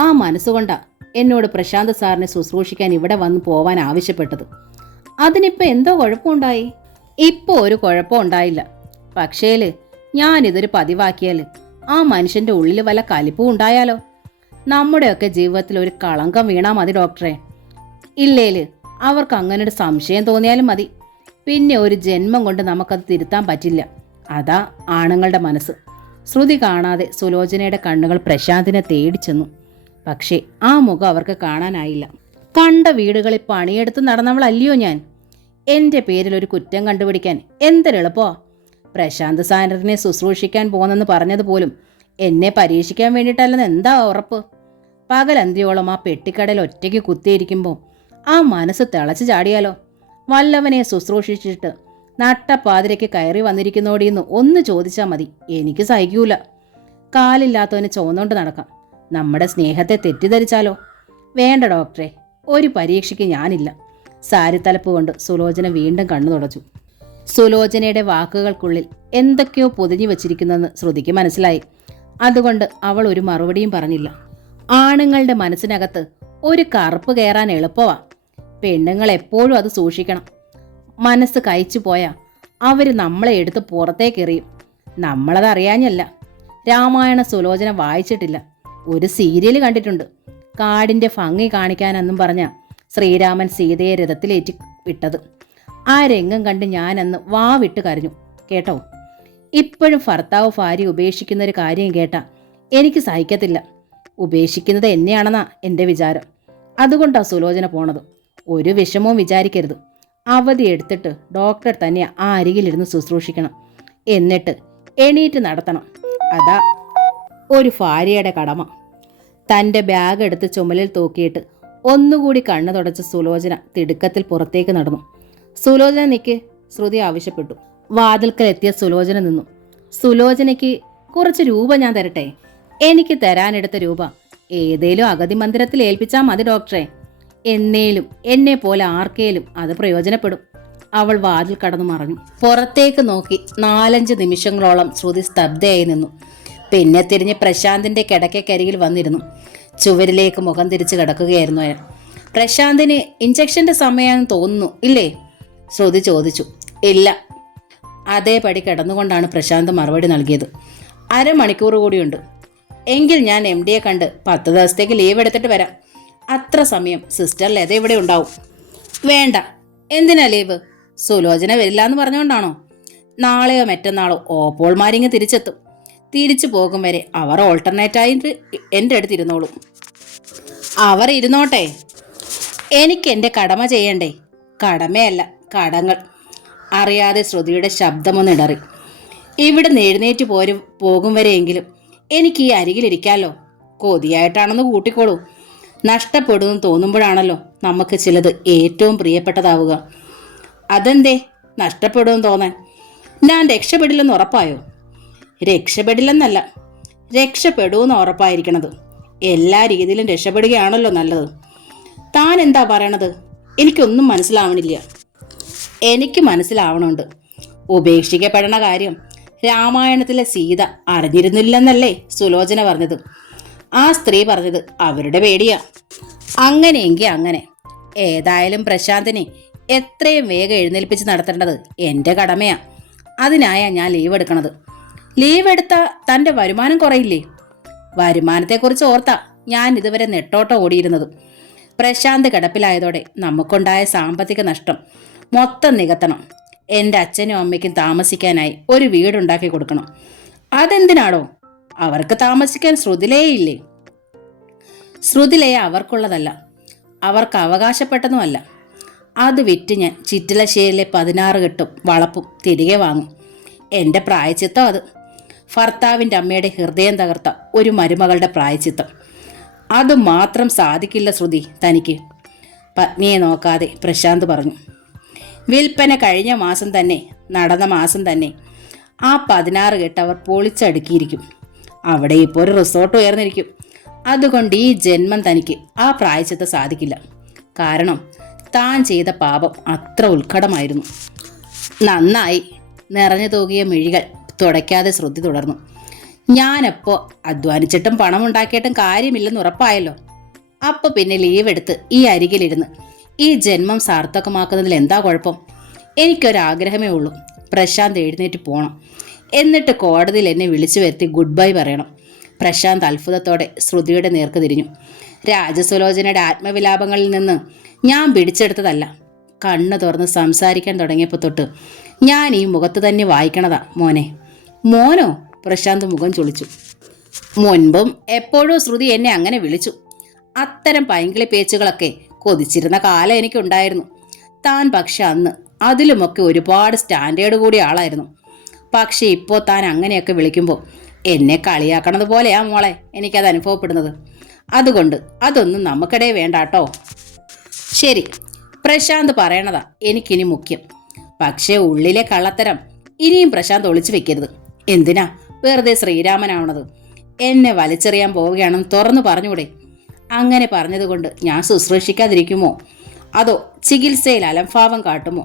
ആ മനസ്സുകൊണ്ടാ എന്നോട് പ്രശാന്ത് സാറിനെ ശുശ്രൂഷിക്കാൻ ഇവിടെ വന്ന് പോവാൻ ആവശ്യപ്പെട്ടത്. അതിനിപ്പോൾ എന്തോ കുഴപ്പമുണ്ടായി? ഇപ്പോൾ ഒരു കുഴപ്പം ഉണ്ടായില്ല. പക്ഷേല് ഞാനിതൊരു പതിവാക്കിയാൽ ആ മനുഷ്യൻ്റെ ഉള്ളിൽ വല്ല കലിപ്പും ഉണ്ടായാലോ? നമ്മുടെയൊക്കെ ജീവിതത്തിൽ ഒരു കളങ്കം വീണാൽ മതി ഡോക്ടറെ. ഇല്ലേല് അവർക്ക് അങ്ങനെ ഒരു സംശയം തോന്നിയാലും മതി. പിന്നെ ഒരു ജന്മം കൊണ്ട് നമുക്കത് തിരുത്താൻ പറ്റില്ല. അതാ ആണുങ്ങളുടെ മനസ്സ്. ശ്രുതി കാണാതെ സുലോചനയുടെ കണ്ണുകൾ പ്രശാന്തിനെ തേടി ചെന്നു. പക്ഷേ ആ മുഖം അവർക്ക് കാണാനായില്ല. കണ്ട വീടുകളിൽ പണിയെടുത്ത് നടന്നവളല്ലയോ ഞാൻ. എൻ്റെ പേരിൽ ഒരു കുറ്റം കണ്ടുപിടിക്കാൻ എന്തൊരെളുപ്പോ. പ്രശാന്ത് സാറിനെ ശുശ്രൂഷിക്കാൻ പോകുന്നെന്ന് പറഞ്ഞതുപോലും എന്നെ പരീക്ഷിക്കാൻ വേണ്ടിയിട്ടല്ലെന്ന് എന്താ ഉറപ്പ്? പകലന്തിയോളം ആ പെട്ടിക്കടയിൽ ഒറ്റയ്ക്ക് കുത്തിയിരിക്കുമ്പോൾ ആ മനസ്സ് തിളച്ച് ചാടിയാലോ? വല്ലവനെ ശുശ്രൂഷിച്ചിട്ട് നട്ടപ്പാതിരയ്ക്ക് കയറി വന്നിരിക്കുന്നോടിയെന്ന് ഒന്ന് ചോദിച്ചാൽ മതി. എനിക്ക് സഹിക്കൂല. കാലില്ലാത്തവന് ചുവന്നുകൊണ്ട് നടക്കാം. നമ്മുടെ സ്നേഹത്തെ തെറ്റിദ്ധരിച്ചാലോ? വേണ്ട ഡോക്ടറെ, ഒരു പരീക്ഷയ്ക്ക് ഞാനില്ല. സാരിത്തലപ്പ് കൊണ്ട് സുലോചന വീണ്ടും കണ്ണു തുടച്ചു. സുലോചനയുടെ വാക്കുകൾക്കുള്ളിൽ എന്തൊക്കെയോ പൊതിഞ്ഞു വച്ചിരിക്കുന്നെന്ന് ശ്രുതിക്ക് മനസ്സിലായി. അതുകൊണ്ട് അവൾ ഒരു മറുപടിയും പറഞ്ഞില്ല. ആണുങ്ങളുടെ മനസ്സിനകത്ത് ഒരു കറുപ്പ് കയറാൻ എളുപ്പമാ. പെണ്ണുങ്ങൾ എപ്പോഴും അത് സൂക്ഷിക്കണം. മനസ്സ് കഴിച്ചു പോയാൽ അവർ നമ്മളെ എടുത്ത് പുറത്തേക്കെറിയും. നമ്മളത് അറിയാഞ്ഞല്ല. രാമായണ സുലോചന വായിച്ചിട്ടില്ല, ഒരു സീരിയൽ കണ്ടിട്ടുണ്ട്. കാടിൻ്റെ ഭംഗി കാണിക്കാനെന്നും പറഞ്ഞ ശ്രീരാമൻ സീതയെ രഥത്തിലേറ്റി വിട്ടത്. ആ രംഗം കണ്ട് ഞാനന്ന് വാവിട്ട് കരഞ്ഞു കേട്ടോ. ഇപ്പോഴും ഭർത്താവ് ഭാര്യ ഉപേക്ഷിക്കുന്ന ഒരു കാര്യം കേട്ടാ എനിക്ക് സഹിക്കത്തില്ല. ഉപേക്ഷിക്കുന്നത് എന്നെയാണെന്നാ എൻ്റെ വിചാരം. അതുകൊണ്ടാ സുലോചന പോണത്. ഒരു വിഷമവും വിചാരിക്കരുത്. അവധി എടുത്തിട്ട് ഡോക്ടർ തന്നെ ആ അരികിലിരുന്ന് ശുശ്രൂഷിക്കണം. എന്നിട്ട് എണീറ്റ് നടത്തണം. അതാ ഒരു ഭാര്യയുടെ കടമ. തൻ്റെ ബാഗ് എടുത്ത് ചുമലിൽ തൂക്കിയിട്ട് ഒന്നുകൂടി കണ്ണു തുടച്ച് സുലോചന തിടുക്കത്തിൽ പുറത്തേക്ക് നടന്നു. സുലോചന നിൽക്ക്, ശ്രുതി ആവശ്യപ്പെട്ടു. വാതിൽക്കൽ എത്തിയ സുലോചന നിന്നു. സുലോചനയ്ക്ക് കുറച്ച് രൂപ ഞാൻ തരട്ടെ? എനിക്ക് തരാനെടുത്ത രൂപ ഏതേലും അഗതി മന്ദിരത്തിൽ ഏൽപ്പിച്ചാൽ മതി ഡോക്ടറെ. എന്നേലും എന്നെ പോലെ ആർക്കേലും അത് പ്രയോജനപ്പെടും. അവൾ വാതിൽ കടന്നു മറഞ്ഞു. പുറത്തേക്ക് നോക്കി 4-5 നിമിഷങ്ങളോളം ശ്രുതി സ്തബ്ധയായി നിന്നു. പിന്നെ തിരിഞ്ഞ് പ്രശാന്തിന്റെ കിടക്കക്കരികിൽ വന്നിരുന്നു. ചുവരിലേക്ക് മുഖം തിരിച്ച് കിടക്കുകയായിരുന്നു അയാൾ. പ്രശാന്തിന് ഇഞ്ചക്ഷന്റെ സമയമാണെന്ന് തോന്നുന്നു ഇല്ലേ? ശ്രുതി ചോദിച്ചു. ഇല്ല. അതേപടി കിടന്നുകൊണ്ടാണ് പ്രശാന്ത് മറുപടി നൽകിയത്. 1/2 മണിക്കൂർ കൂടിയുണ്ട്. എങ്കിൽ ഞാൻ MDയെ കണ്ട് 10 ദിവസത്തേക്ക് ലീവ് എടുത്തിട്ട് വരാം. അത്ര സമയം സിസ്റ്റർ ലത ഇവിടെ ഉണ്ടാവും. വേണ്ട. എന്തിനാ ലീവ്? സുലോചന വരില്ല എന്ന് പറഞ്ഞുകൊണ്ടാണോ? നാളെയോ മറ്റന്നാളോ ഓപ്പോൾമാരിങ്ങ് തിരിച്ചെത്തും. തിരിച്ചു പോകും വരെ അവർ ഓൾട്ടർനേറ്റായിട്ട് എൻ്റെ അടുത്ത് ഇരുന്നോളും. അവർ ഇരുന്നോട്ടെ. എനിക്ക് എൻ്റെ കടമ ചെയ്യണ്ടേ? കടമയല്ല, കടങ്ങൾ. അറിയാതെ ശ്രുതിയുടെ ശബ്ദമൊന്നിടറി. ഇവിടെ എഴുന്നേറ്റ് പോകും വരെയെങ്കിലും എനിക്ക് ഈ അരികിലിരിക്കാമല്ലോ. കൊതിയായിട്ടാണെന്ന് കൂട്ടിക്കോളൂ. നഷ്ടപ്പെടുമെന്ന് തോന്നുമ്പോഴാണല്ലോ നമുക്ക് ചിലത് ഏറ്റവും പ്രിയപ്പെട്ടതാവുക. അതെന്തേ നഷ്ടപ്പെടുമെന്ന് തോന്നാൻ? ഞാൻ രക്ഷപ്പെടില്ലെന്ന് ഉറപ്പായോ? രക്ഷപ്പെടില്ലെന്നല്ല, രക്ഷപ്പെടുമെന്ന് ഉറപ്പായിരിക്കണത്. എല്ലാ രീതിയിലും രക്ഷപ്പെടുകയാണല്ലോ നല്ലത്. താൻ എന്താ പറയണത്? എനിക്കൊന്നും മനസ്സിലാവണില്ല. എനിക്ക് മനസ്സിലാവണുണ്ട്. ഉപേക്ഷിക്കപ്പെടണ കാര്യം രാമായണത്തിലെ സീത അറിഞ്ഞിരുന്നില്ലെന്നല്ലേ സുലോചന പറഞ്ഞത്? ആ സ്ത്രീ പറഞ്ഞത് അവരുടെ പേടിയാ. അങ്ങനെയെങ്കിൽ അങ്ങനെ. ഏതായാലും പ്രശാന്തിനെ എത്രയും വേഗം എഴുന്നേൽപ്പിച്ച് നടത്തേണ്ടത് എൻ്റെ കടമയാ. അതിനായാ ഞാൻ ലീവ് എടുക്കണത്. ലീവ് എടുത്താൽ തൻ്റെ വരുമാനം കുറയില്ലേ? വരുമാനത്തെക്കുറിച്ച് ഓർത്താ ഞാൻ ഇതുവരെ നെട്ടോട്ടം ഓടിയിരുന്നത്. പ്രശാന്ത് കിടപ്പിലായതോടെ നമുക്കുണ്ടായ സാമ്പത്തിക നഷ്ടം മൊത്തം നികത്തണം. എൻ്റെ അച്ഛനും അമ്മയ്ക്കും താമസിക്കാനായി ഒരു വീടുണ്ടാക്കി കൊടുക്കണം. അതെന്തിനാണോ? അവർക്ക് താമസിക്കാൻ ശ്രുതിലയില്ലേ? ശ്രുതിലയ അവർക്കുള്ളതല്ല, അവർക്ക് അവകാശപ്പെട്ടതുമല്ല. അത് വിറ്റ് ഞാൻ ചിറ്റിലശ്ശേരിയിലെ 16 കെട്ടും വളപ്പും തിരികെ വാങ്ങും. എൻ്റെ പ്രായച്ചിത്തം അത്. ഭർത്താവിൻ്റെ അമ്മയുടെ ഹൃദയം തകർത്ത ഒരു മരുമകളുടെ പ്രായച്ചിത്തം. അതുമാത്രം സാധിക്കില്ല ശ്രുതി തനിക്ക്. പത്നിയെ നോക്കാതെ പ്രശാന്ത് പറഞ്ഞു. വിൽപ്പന കഴിഞ്ഞ മാസം തന്നെ, നടന്ന മാസം തന്നെ ആ 16 കെട്ട് അവർ പൊളിച്ചടുക്കിയിരിക്കും. അവിടെ ഇപ്പോൾ ഒരു റിസോർട്ട് ഉയർന്നിരിക്കും. അതുകൊണ്ട് ഈ ജന്മം തനിക്ക് ആ പ്രായച്ചിത്തം സാധിക്കില്ല. കാരണം താൻ ചെയ്ത പാപം അത്ര ഉത്കടമായിരുന്നു. നന്നായി. നിറഞ്ഞു തൂകിയ മിഴികൾ തുടയ്ക്കാതെ ശ്രുതി തുടർന്നു. ഞാനപ്പോൾ അധ്വാനിച്ചിട്ടും പണം ഉണ്ടാക്കിയിട്ടും കാര്യമില്ലെന്ന് ഉറപ്പായല്ലോ. അപ്പോൾ പിന്നെ ലീവ് എടുത്ത് ഈ അരികിലിരുന്ന് ഈ ജന്മം സാർത്ഥകമാക്കുന്നതിൽ എന്താ കുഴപ്പം? എനിക്കൊരാഗ്രഹമേ ഉള്ളൂ. പ്രശാന്ത് എഴുന്നേറ്റ് പോകണം. എന്നിട്ട് കോടതിയിൽ എന്നെ വിളിച്ചു വരുത്തി ഗുഡ് ബൈ പറയണം. പ്രശാന്ത് അത്ഭുതത്തോടെ ശ്രുതിയുടെ നേർക്ക് തിരിഞ്ഞു. രാജസുലോചനയുടെ ആത്മവിലാപങ്ങളിൽ നിന്ന് ഞാൻ പിടിച്ചെടുത്തതല്ല. കണ്ണു തുറന്ന് സംസാരിക്കാൻ തുടങ്ങിയപ്പോൾ തൊട്ട് ഞാൻ ഈ മുഖത്ത് തന്നെ വായിക്കണതാ മോനെ. മോനോ? പ്രശാന്ത് മുഖം ചൊളിച്ചു. മുൻപും എപ്പോഴും ശ്രുതി എന്നെ അങ്ങനെ വിളിച്ചു. അത്തരം പൈങ്കിളി പേച്ചുകളൊക്കെ കൊതിച്ചിരുന്ന കാലം എനിക്കുണ്ടായിരുന്നു. താൻ പക്ഷെ അന്ന് അതിലുമൊക്കെ ഒരുപാട് സ്റ്റാൻഡേർഡ് കൂടിയ ആളായിരുന്നു. പക്ഷെ ഇപ്പോൾ താൻ അങ്ങനെയൊക്കെ വിളിക്കുമ്പോൾ എന്നെ കളിയാക്കണത് പോലെയാ മോളെ എനിക്കത് അനുഭവപ്പെടുന്നത്. അതുകൊണ്ട് അതൊന്നും നമുക്കിടയിൽ വേണ്ടാട്ടോ. ശരി, പ്രശാന്ത് പറയണതാ എനിക്കിനി മുഖ്യം. പക്ഷേ ഉള്ളിലെ കള്ളത്തരം ഇനിയും പ്രശാന്ത് ഒളിച്ചു വെക്കരുത്. എന്തിനാ വെറുതെ ശ്രീരാമനാവണത്? എന്നെ വലിച്ചെറിയാൻ പോവുകയാണെന്ന് തുറന്നു പറഞ്ഞൂടെ? അങ്ങനെ പറഞ്ഞതുകൊണ്ട് ഞാൻ ശുശ്രൂഷിക്കാതിരിക്കുമോ? അതോ ചികിത്സയിൽ അലംഭാവം കാട്ടുമോ?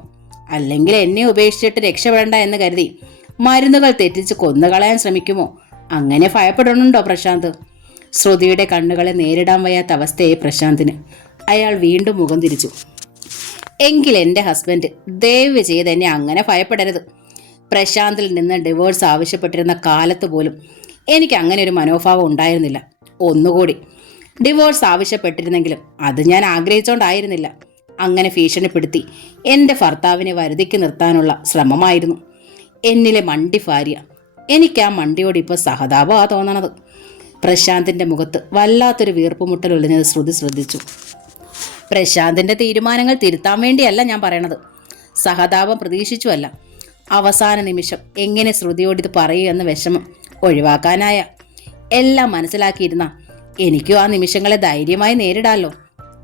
അല്ലെങ്കിൽ എന്നെ ഉപേക്ഷിച്ചിട്ട് രക്ഷപ്പെടേണ്ട എന്ന് കരുതി മരുന്നുകൾ തെറ്റിച്ച് കൊന്നുകളയാൻ ശ്രമിക്കുമോ? അങ്ങനെ ഭയപ്പെടണുണ്ടോ പ്രശാന്ത്? ശ്രുതിയുടെ കണ്ണുകളെ നേരിടാൻ വയ്യാത്ത അവസ്ഥയായി പ്രശാന്തിന്. അയാൾ വീണ്ടും മുഖം തിരിച്ചു. എങ്കിൽ എൻ്റെ ഹസ്ബൻഡ് ദയവ് ചെയ്ത് എന്നെ അങ്ങനെ ഭയപ്പെടരുത്. പ്രശാന്തിൽ നിന്ന് ഡിവോഴ്സ് ആവശ്യപ്പെട്ടിരുന്ന കാലത്ത് പോലും എനിക്ക് അങ്ങനെ ഒരു മനോഭാവം ഉണ്ടായിരുന്നില്ല. ഒന്നുകൂടി ഡിവോഴ്സ് ആവശ്യപ്പെട്ടിരുന്നെങ്കിലും അത് ഞാൻ ആഗ്രഹിച്ചുകൊണ്ടായിരുന്നില്ല. അങ്ങനെ ഭീഷണിപ്പെടുത്തി എൻ്റെ ഭർത്താവിനെ വരുതിക്ക് നിർത്താനുള്ള ശ്രമമായിരുന്നു. എന്നിലെ മണ്ടി ഭാര്യ. എനിക്ക് ആ മണ്ടിയോട് ഇപ്പോൾ സഹതാപമാണ് തോന്നണത്. പ്രശാന്തിൻ്റെ മുഖത്ത് വല്ലാത്തൊരു വീർപ്പുമുട്ടൽ ഒളിഞ്ഞത് ശ്രുതി ശ്രദ്ധിച്ചു. പ്രശാന്തിൻ്റെ തീരുമാനങ്ങൾ തിരുത്താൻ വേണ്ടിയല്ല ഞാൻ പറയണത്. സഹതാപം പ്രതീക്ഷിച്ചുമല്ല. അവസാന നിമിഷം എങ്ങനെ ശ്രുതിയോടിത് പറയൂ എന്ന വിഷമം ഒഴിവാക്കാനായ. എല്ലാം മനസ്സിലാക്കിയിരുന്ന എനിക്കും ആ നിമിഷങ്ങളെ ധൈര്യമായി നേരിടാമല്ലോ.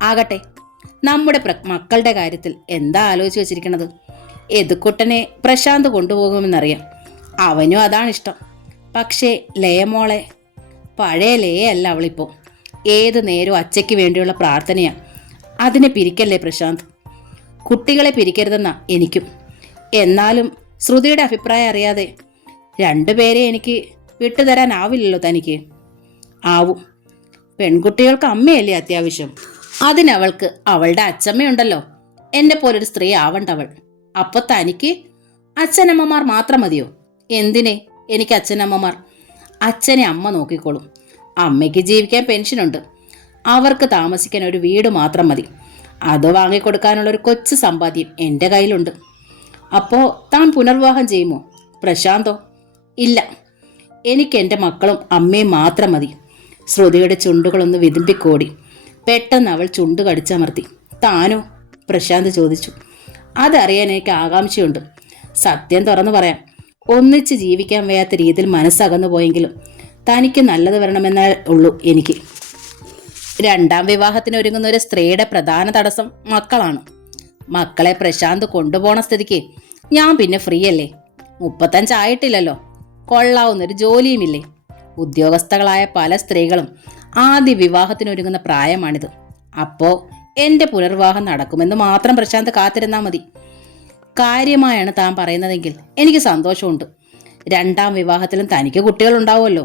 ആകട്ടെ, നമ്മുടെ മക്കളുടെ കാര്യത്തിൽ എന്താ ആലോചിച്ച് വെച്ചിരിക്കണത്? എതുക്കുട്ടനെ പ്രശാന്ത് കൊണ്ടുപോകുമെന്നറിയാം. അവനും അതാണിഷ്ടം. പക്ഷേ ലയമോളെ പഴയലേ അല്ല അവളിപ്പോൾ. ഏത് നേരവും അച്ഛയ്ക്ക് വേണ്ടിയുള്ള പ്രാർത്ഥനയാ. അതിനെ പിരിക്കല്ലേ പ്രശാന്ത്. കുട്ടികളെ പിരിക്കരുതെന്നാ എനിക്കും. എന്നാലും ശ്രുതിയുടെ അഭിപ്രായം അറിയാതെ രണ്ടുപേരെ എനിക്ക് വിട്ടുതരാനാവില്ലല്ലോ തനിക്ക്. ആവും. പെൺകുട്ടികൾക്ക് അമ്മയല്ലേ അത്യാവശ്യം. അതിനവൾക്ക് അവളുടെ അച്ഛമ്മയുണ്ടല്ലോ. എന്നെ പോലൊരു സ്ത്രീ ആവണ്ടവൾ. അപ്പൊ തനിക്ക് അച്ഛനമ്മമാർ മാത്രം മതിയോ? എന്തിനെ എനിക്ക് അച്ഛനമ്മമാർ? അച്ഛനെ അമ്മ നോക്കിക്കോളും. അമ്മയ്ക്ക് ജീവിക്കാൻ പെൻഷനുണ്ട്. അവർക്ക് താമസിക്കാൻ ഒരു വീട് മാത്രം മതി. അത് വാങ്ങിക്കൊടുക്കാനുള്ള ഒരു കൊച്ചു സമ്പാദ്യം എൻ്റെ കയ്യിലുണ്ട്. അപ്പോൾ താൻ പുനർവിവാഹം ചെയ്യുമോ? പ്രശാന്തോ? ഇല്ല, എനിക്ക് എൻ്റെ മക്കളും അമ്മയും മാത്രം മതി. ശ്രുതിയുടെ ചുണ്ടുകളൊന്ന് വിതുമ്പിക്കോടി. പെട്ടെന്ന് അവൾ ചുണ്ടു കടിച്ചമർത്തി. താനോ? പ്രശാന്ത് ചോദിച്ചു. അതറിയാൻ എനിക്ക് ആകാംക്ഷയുണ്ട്. സത്യം തുറന്നു പറയാം, ഒന്നിച്ച് ജീവിക്കാൻ വയ്യാത്ത രീതിയിൽ മനസ്സകന്നു പോയെങ്കിലും തനിക്ക് നല്ലത് വരണമെന്നേ ഉള്ളൂ എനിക്ക്. രണ്ടാം വിവാഹത്തിന് ഒരുങ്ങുന്ന ഒരു സ്ത്രീയുടെ പ്രധാന തടസ്സം മക്കളാണ്. മക്കളെ പ്രശാന്ത് കൊണ്ടുപോണ സ്ഥിതിക്ക് ഞാൻ പിന്നെ ഫ്രീ അല്ലേ? 35 ആയിട്ടില്ലല്ലോ. കൊള്ളാവുന്നൊരു ജോലിയുമില്ലേ? ഉദ്യോഗസ്ഥകളായ പല സ്ത്രീകളും ആദ്യ വിവാഹത്തിനൊരുങ്ങുന്ന പ്രായമാണിത്. അപ്പോൾ എൻ്റെ പുനർവിവാഹം നടക്കുമെന്ന് മാത്രം പ്രശാന്ത് കാത്തിരുന്നാൽ മതി. കാര്യമായാണ് താൻ പറയുന്നതെങ്കിൽ എനിക്ക് സന്തോഷമുണ്ട്. രണ്ടാം വിവാഹത്തിലും തനിക്ക് കുട്ടികളുണ്ടാവുമല്ലോ.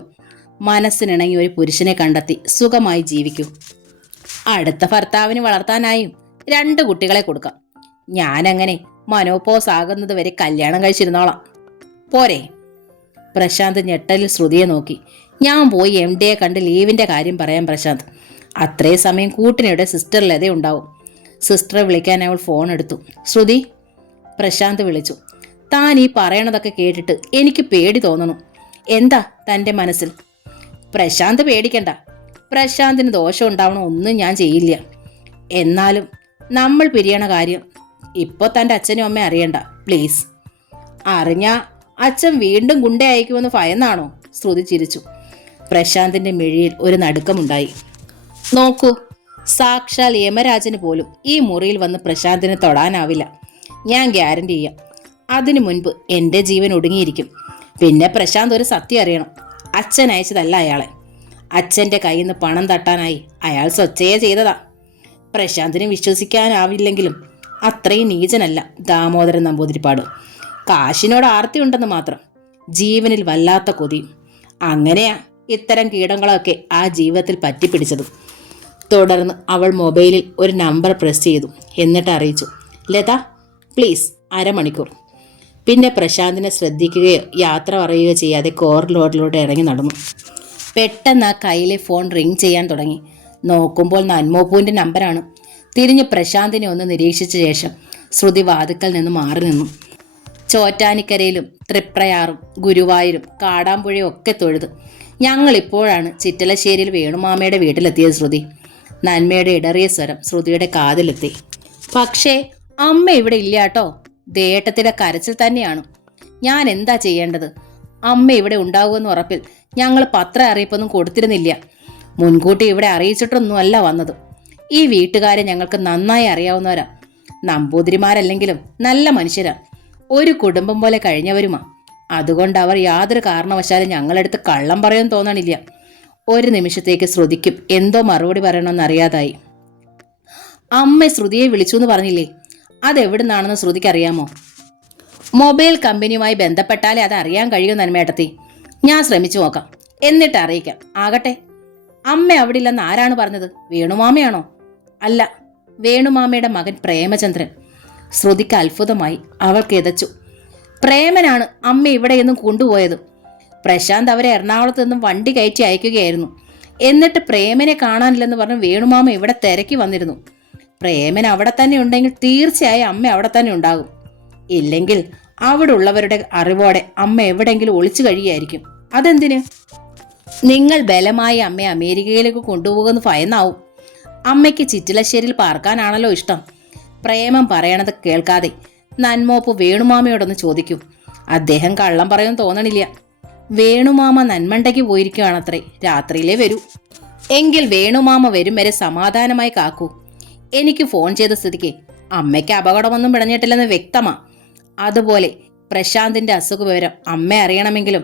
മനസ്സിനിണങ്ങി ഒരു പുരുഷനെ കണ്ടെത്തി സുഖമായി ജീവിക്കൂ. അടുത്ത ഭർത്താവിന് വളർത്താനായും 2 കുട്ടികളെ കൊടുക്കാം. ഞാനങ്ങനെ മനോപോസ് ആകുന്നത് വരെ കല്യാണം കഴിച്ചിരുന്നോളാം. പോരെ? പ്രശാന്ത് ഞെട്ടലിൽ ശ്രുതിയെ നോക്കി. ഞാൻ പോയി MDയെ കണ്ട് ലീവിൻ്റെ കാര്യം പറയാം പ്രശാന്ത്. അത്രേ സമയം കൂട്ടിനിടെ സിസ്റ്റർ ലത ഉണ്ടാവും. സിസ്റ്ററെ വിളിക്കാൻ അവൾ ഫോൺ എടുത്തു. ശ്രുതി, പ്രശാന്ത് വിളിച്ചു. താൻ ഈ പറയണതൊക്കെ കേട്ടിട്ട് എനിക്ക് പേടി തോന്നണു. എന്താ തൻ്റെ മനസ്സിൽ? പ്രശാന്ത് പേടിക്കണ്ട. പ്രശാന്തിന് ദോഷം ഉണ്ടാവണ ഒന്നും ഞാൻ ചെയ്യില്ല. എന്നാലും നമ്മൾ പിരിയണ കാര്യം ഇപ്പോൾ തൻ്റെ അച്ഛനും അമ്മയും അറിയണ്ട പ്ലീസ്. അറിഞ്ഞാ അച്ഛൻ വീണ്ടും ഗുണ്ട അയക്കുമെന്ന് ഭയന്നാണോ? ശ്രുതി ചിരിച്ചു. പ്രശാന്തിൻ്റെ മിഴിയിൽ ഒരു നടുക്കമുണ്ടായി. നോക്കൂ, സാക്ഷാൽ യമരാജന് പോലും ഈ മുറിയിൽ വന്ന് പ്രശാന്തിനെ തൊടാനാവില്ല. ഞാൻ ഗ്യാരണ്ടി ചെയ്യാം. അതിനു മുൻപ് എൻ്റെ ജീവൻ ഒടുങ്ങിയിരിക്കും. പിന്നെ പ്രശാന്ത് ഒരു സത്യം അറിയണം. അച്ഛൻ അയച്ചതല്ല അയാളെ. അച്ഛൻ്റെ കയ്യിൽ നിന്ന് പണം തട്ടാനായി അയാൾ സ്വച്ഛയെ ചെയ്തതാ. പ്രശാന്തിനെ വിശ്വസിക്കാനാവില്ലെങ്കിലും അത്രയും നീചനല്ല ദാമോദരൻ നമ്പൂതിരിപ്പാട്. കാശിനോട് ആർത്തി ഉണ്ടെന്ന് മാത്രം. ജീവനിൽ വല്ലാത്ത കൊതിയും. അങ്ങനെയാ ഇത്തരം കീടങ്ങളൊക്കെ ആ ജീവിതത്തിൽ പറ്റിപ്പിടിച്ചതും. തുടർന്ന് അവൾ മൊബൈലിൽ ഒരു നമ്പർ പ്രസ് ചെയ്തു. എന്നിട്ട് അറിയിച്ചു, ലത പ്ലീസ്, അരമണിക്കൂർ. പിന്നെ പ്രശാന്തിനെ ശ്രദ്ധിക്കുകയോ യാത്ര പറയുകയോ ചെയ്യാതെ കോറിഡോറിലൂടെ ഇറങ്ങി നടന്നു. പെട്ടെന്ന് ആ കയ്യിലെ ഫോൺ റിങ് ചെയ്യാൻ തുടങ്ങി. നോക്കുമ്പോൾ നന്മോപ്പുവിൻ്റെ നമ്പറാണ്. തിരിഞ്ഞ് പ്രശാന്തിനെ ഒന്ന് നിരീക്ഷിച്ച ശേഷം ശ്രുതി വാതുക്കൽ നിന്ന് മാറി നിന്നു. ചോറ്റാനിക്കരയിലും തൃപ്രയാറും ഗുരുവായൂരും കാടാമ്പുഴയും ഒക്കെ തൊഴുത് ഞങ്ങളിപ്പോഴാണ് ചിറ്റലശ്ശേരിയിൽ വേണുമാമയുടെ വീട്ടിലെത്തിയത് ശ്രുതി. നന്മയുടെ ഇടറിയ സ്വരം ശ്രുതിയുടെ കാതിലെത്തി. പക്ഷേ അമ്മ ഇവിടെ ഇല്ല കേട്ടോ. ദേട്ടത്തിൻ്റെ കരച്ചിൽ തന്നെയാണ്. ഞാൻ എന്താ ചെയ്യേണ്ടത്? അമ്മ ഇവിടെ ഉണ്ടാകുമെന്ന് ഉറപ്പിൽ ഞങ്ങൾ പത്ര അറിയിപ്പൊന്നും കൊടുത്തിരുന്നില്ല. മുൻകൂട്ടി ഇവിടെ അറിയിച്ചിട്ടൊന്നുമല്ല വന്നത്. ഈ വീട്ടുകാരെ ഞങ്ങൾക്ക് നന്നായി അറിയാവുന്നവരാ. നമ്പൂതിരിമാരല്ലെങ്കിലും നല്ല മനുഷ്യരാ. ഒരു കുടുംബം പോലെ കഴിഞ്ഞവരുമാ. അതുകൊണ്ട് അവർ യാതൊരു കാരണവശാലും ഞങ്ങളെടുത്ത് കള്ളം പറയുമെന്ന് തോന്നണില്ല. ഒരു നിമിഷത്തേക്ക് ശ്രുതിക്കും എന്തോ മറുപടി പറയണമെന്നറിയാതായി. അമ്മ ശ്രുതിയെ വിളിച്ചു എന്ന് പറഞ്ഞില്ലേ? അതെവിടുന്നാണെന്ന് ശ്രുതിക്ക് അറിയാമോ? മൊബൈൽ കമ്പനിയുമായി ബന്ധപ്പെട്ടാലേ അത് അറിയാൻ കഴിയും നന്മേട്ടത്തി. ഞാൻ ശ്രമിച്ചു നോക്കാം, എന്നിട്ട് അറിയിക്കാം. ആകട്ടെ, അമ്മ അവിടെ ഇല്ലെന്ന് ആരാണ് പറഞ്ഞത്? വേണുമാമയാണോ? അല്ല, വേണുമാമയുടെ മകൻ പ്രേമചന്ദ്രൻ. ശ്രുതിക്ക് അത്ഭുതമായി. അവൾ കിതച്ചു. പ്രേമനാണ് അമ്മ ഇവിടെയൊന്നും കൊണ്ടുപോയത്. പ്രശാന്ത് അവരെ എറണാകുളത്ത് നിന്നും വണ്ടി കയറ്റി അയക്കുകയായിരുന്നു. എന്നിട്ട് പ്രേമനെ കാണാനില്ലെന്ന് പറഞ്ഞ് വേണുമാമ ഇവിടെ തിരക്കി വന്നിരുന്നു. പ്രേമൻ അവിടെ തന്നെ ഉണ്ടെങ്കിൽ തീർച്ചയായും അമ്മ അവിടെ തന്നെ ഉണ്ടാകും. ഇല്ലെങ്കിൽ അവിടെ ഉള്ളവരുടെ അറിവോടെ അമ്മ എവിടെയെങ്കിലും ഒളിച്ചു കഴിയായിരിക്കും. അതെന്തിന്? നിങ്ങൾ ബലമായി അമ്മയെ അമേരിക്കയിലേക്ക് കൊണ്ടുപോകുന്ന ഭയന്നാവും. അമ്മയ്ക്ക് ചിറ്റിലശ്ശേരിയിൽ പാർക്കാനാണല്ലോ ഇഷ്ടം. പ്രേമം പറയണത് കേൾക്കാതെ നന്മോപ്പ് വേണുമാമയോടൊന്ന് ചോദിക്കൂ. അദ്ദേഹം കള്ളം പറയുമെന്ന് തോന്നണില്ല. വേണുമാമ നന്മണ്ടയ്ക്ക് പോയിരിക്കുകയാണത്രേ. രാത്രിയിലേ വരൂ. എങ്കിൽ വേണുമാമ വരും വരെ സമാധാനമായി കാക്കൂ. എനിക്ക് ഫോൺ ചെയ്ത സ്ഥിതിക്ക് അമ്മയ്ക്ക് അപകടമൊന്നും പിടഞ്ഞിട്ടില്ലെന്ന് വ്യക്തമാ. അതുപോലെ പ്രശാന്തിന്റെ അസുഖ വിവരം അമ്മ അറിയണമെങ്കിലും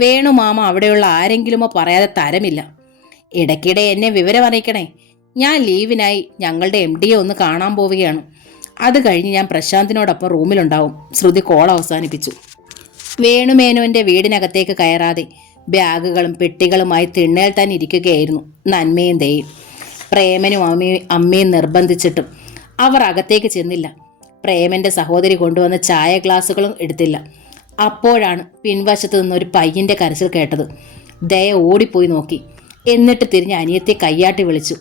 വേണു മാമ അവിടെയുള്ള ആരെങ്കിലുമോ പറയാതെ തരമില്ല. ഇടയ്ക്കിടെ എന്നെ വിവരം അറിയിക്കണേ. ഞാൻ ലീവിനായി ഞങ്ങളുടെ MD ഒന്ന് കാണാൻ പോവുകയാണ്. അത് കഴിഞ്ഞ് ഞാൻ പ്രശാന്തിനോടൊപ്പം റൂമിലുണ്ടാവും. ശ്രുതി കോൾ അവസാനിപ്പിച്ചു. വേണുമേനോന്റെ വീടിനകത്തേക്ക് കയറാതെ ബാഗുകളും പെട്ടികളുമായി തിണ്ണേൽ തന്നെ ഇരിക്കുകയായിരുന്നു നന്മയും ദയും. പ്രേമനും അമ്മയും നിർബന്ധിച്ചിട്ടും അവർ അകത്തേക്ക് ചെന്നില്ല. പ്രേമന്റെ സഹോദരി കൊണ്ടുവന്ന ചായ ഗ്ലാസുകളും എടുത്തില്ല. അപ്പോഴാണ് പിൻവശത്ത് നിന്നൊരു പയ്യന്റെ കരച്ചിൽ കേട്ടത്. ദയ ഓടിപ്പോയി നോക്കി. എന്നിട്ട് തിരിഞ്ഞ് അനിയത്തെ കയ്യാട്ടി വിളിച്ചു.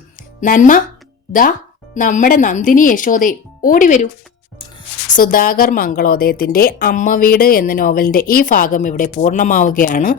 നന്മ, ദാ നമ്മുടെ നന്ദിനി യശോദേ, ഓടി വരൂ. സുധാകർ മംഗളോദയത്തിൻ്റെ അമ്മ വീട് എന്ന നോവലിൻ്റെ ഈ ഭാഗം ഇവിടെ പൂർണ്ണമാവുകയാണ്.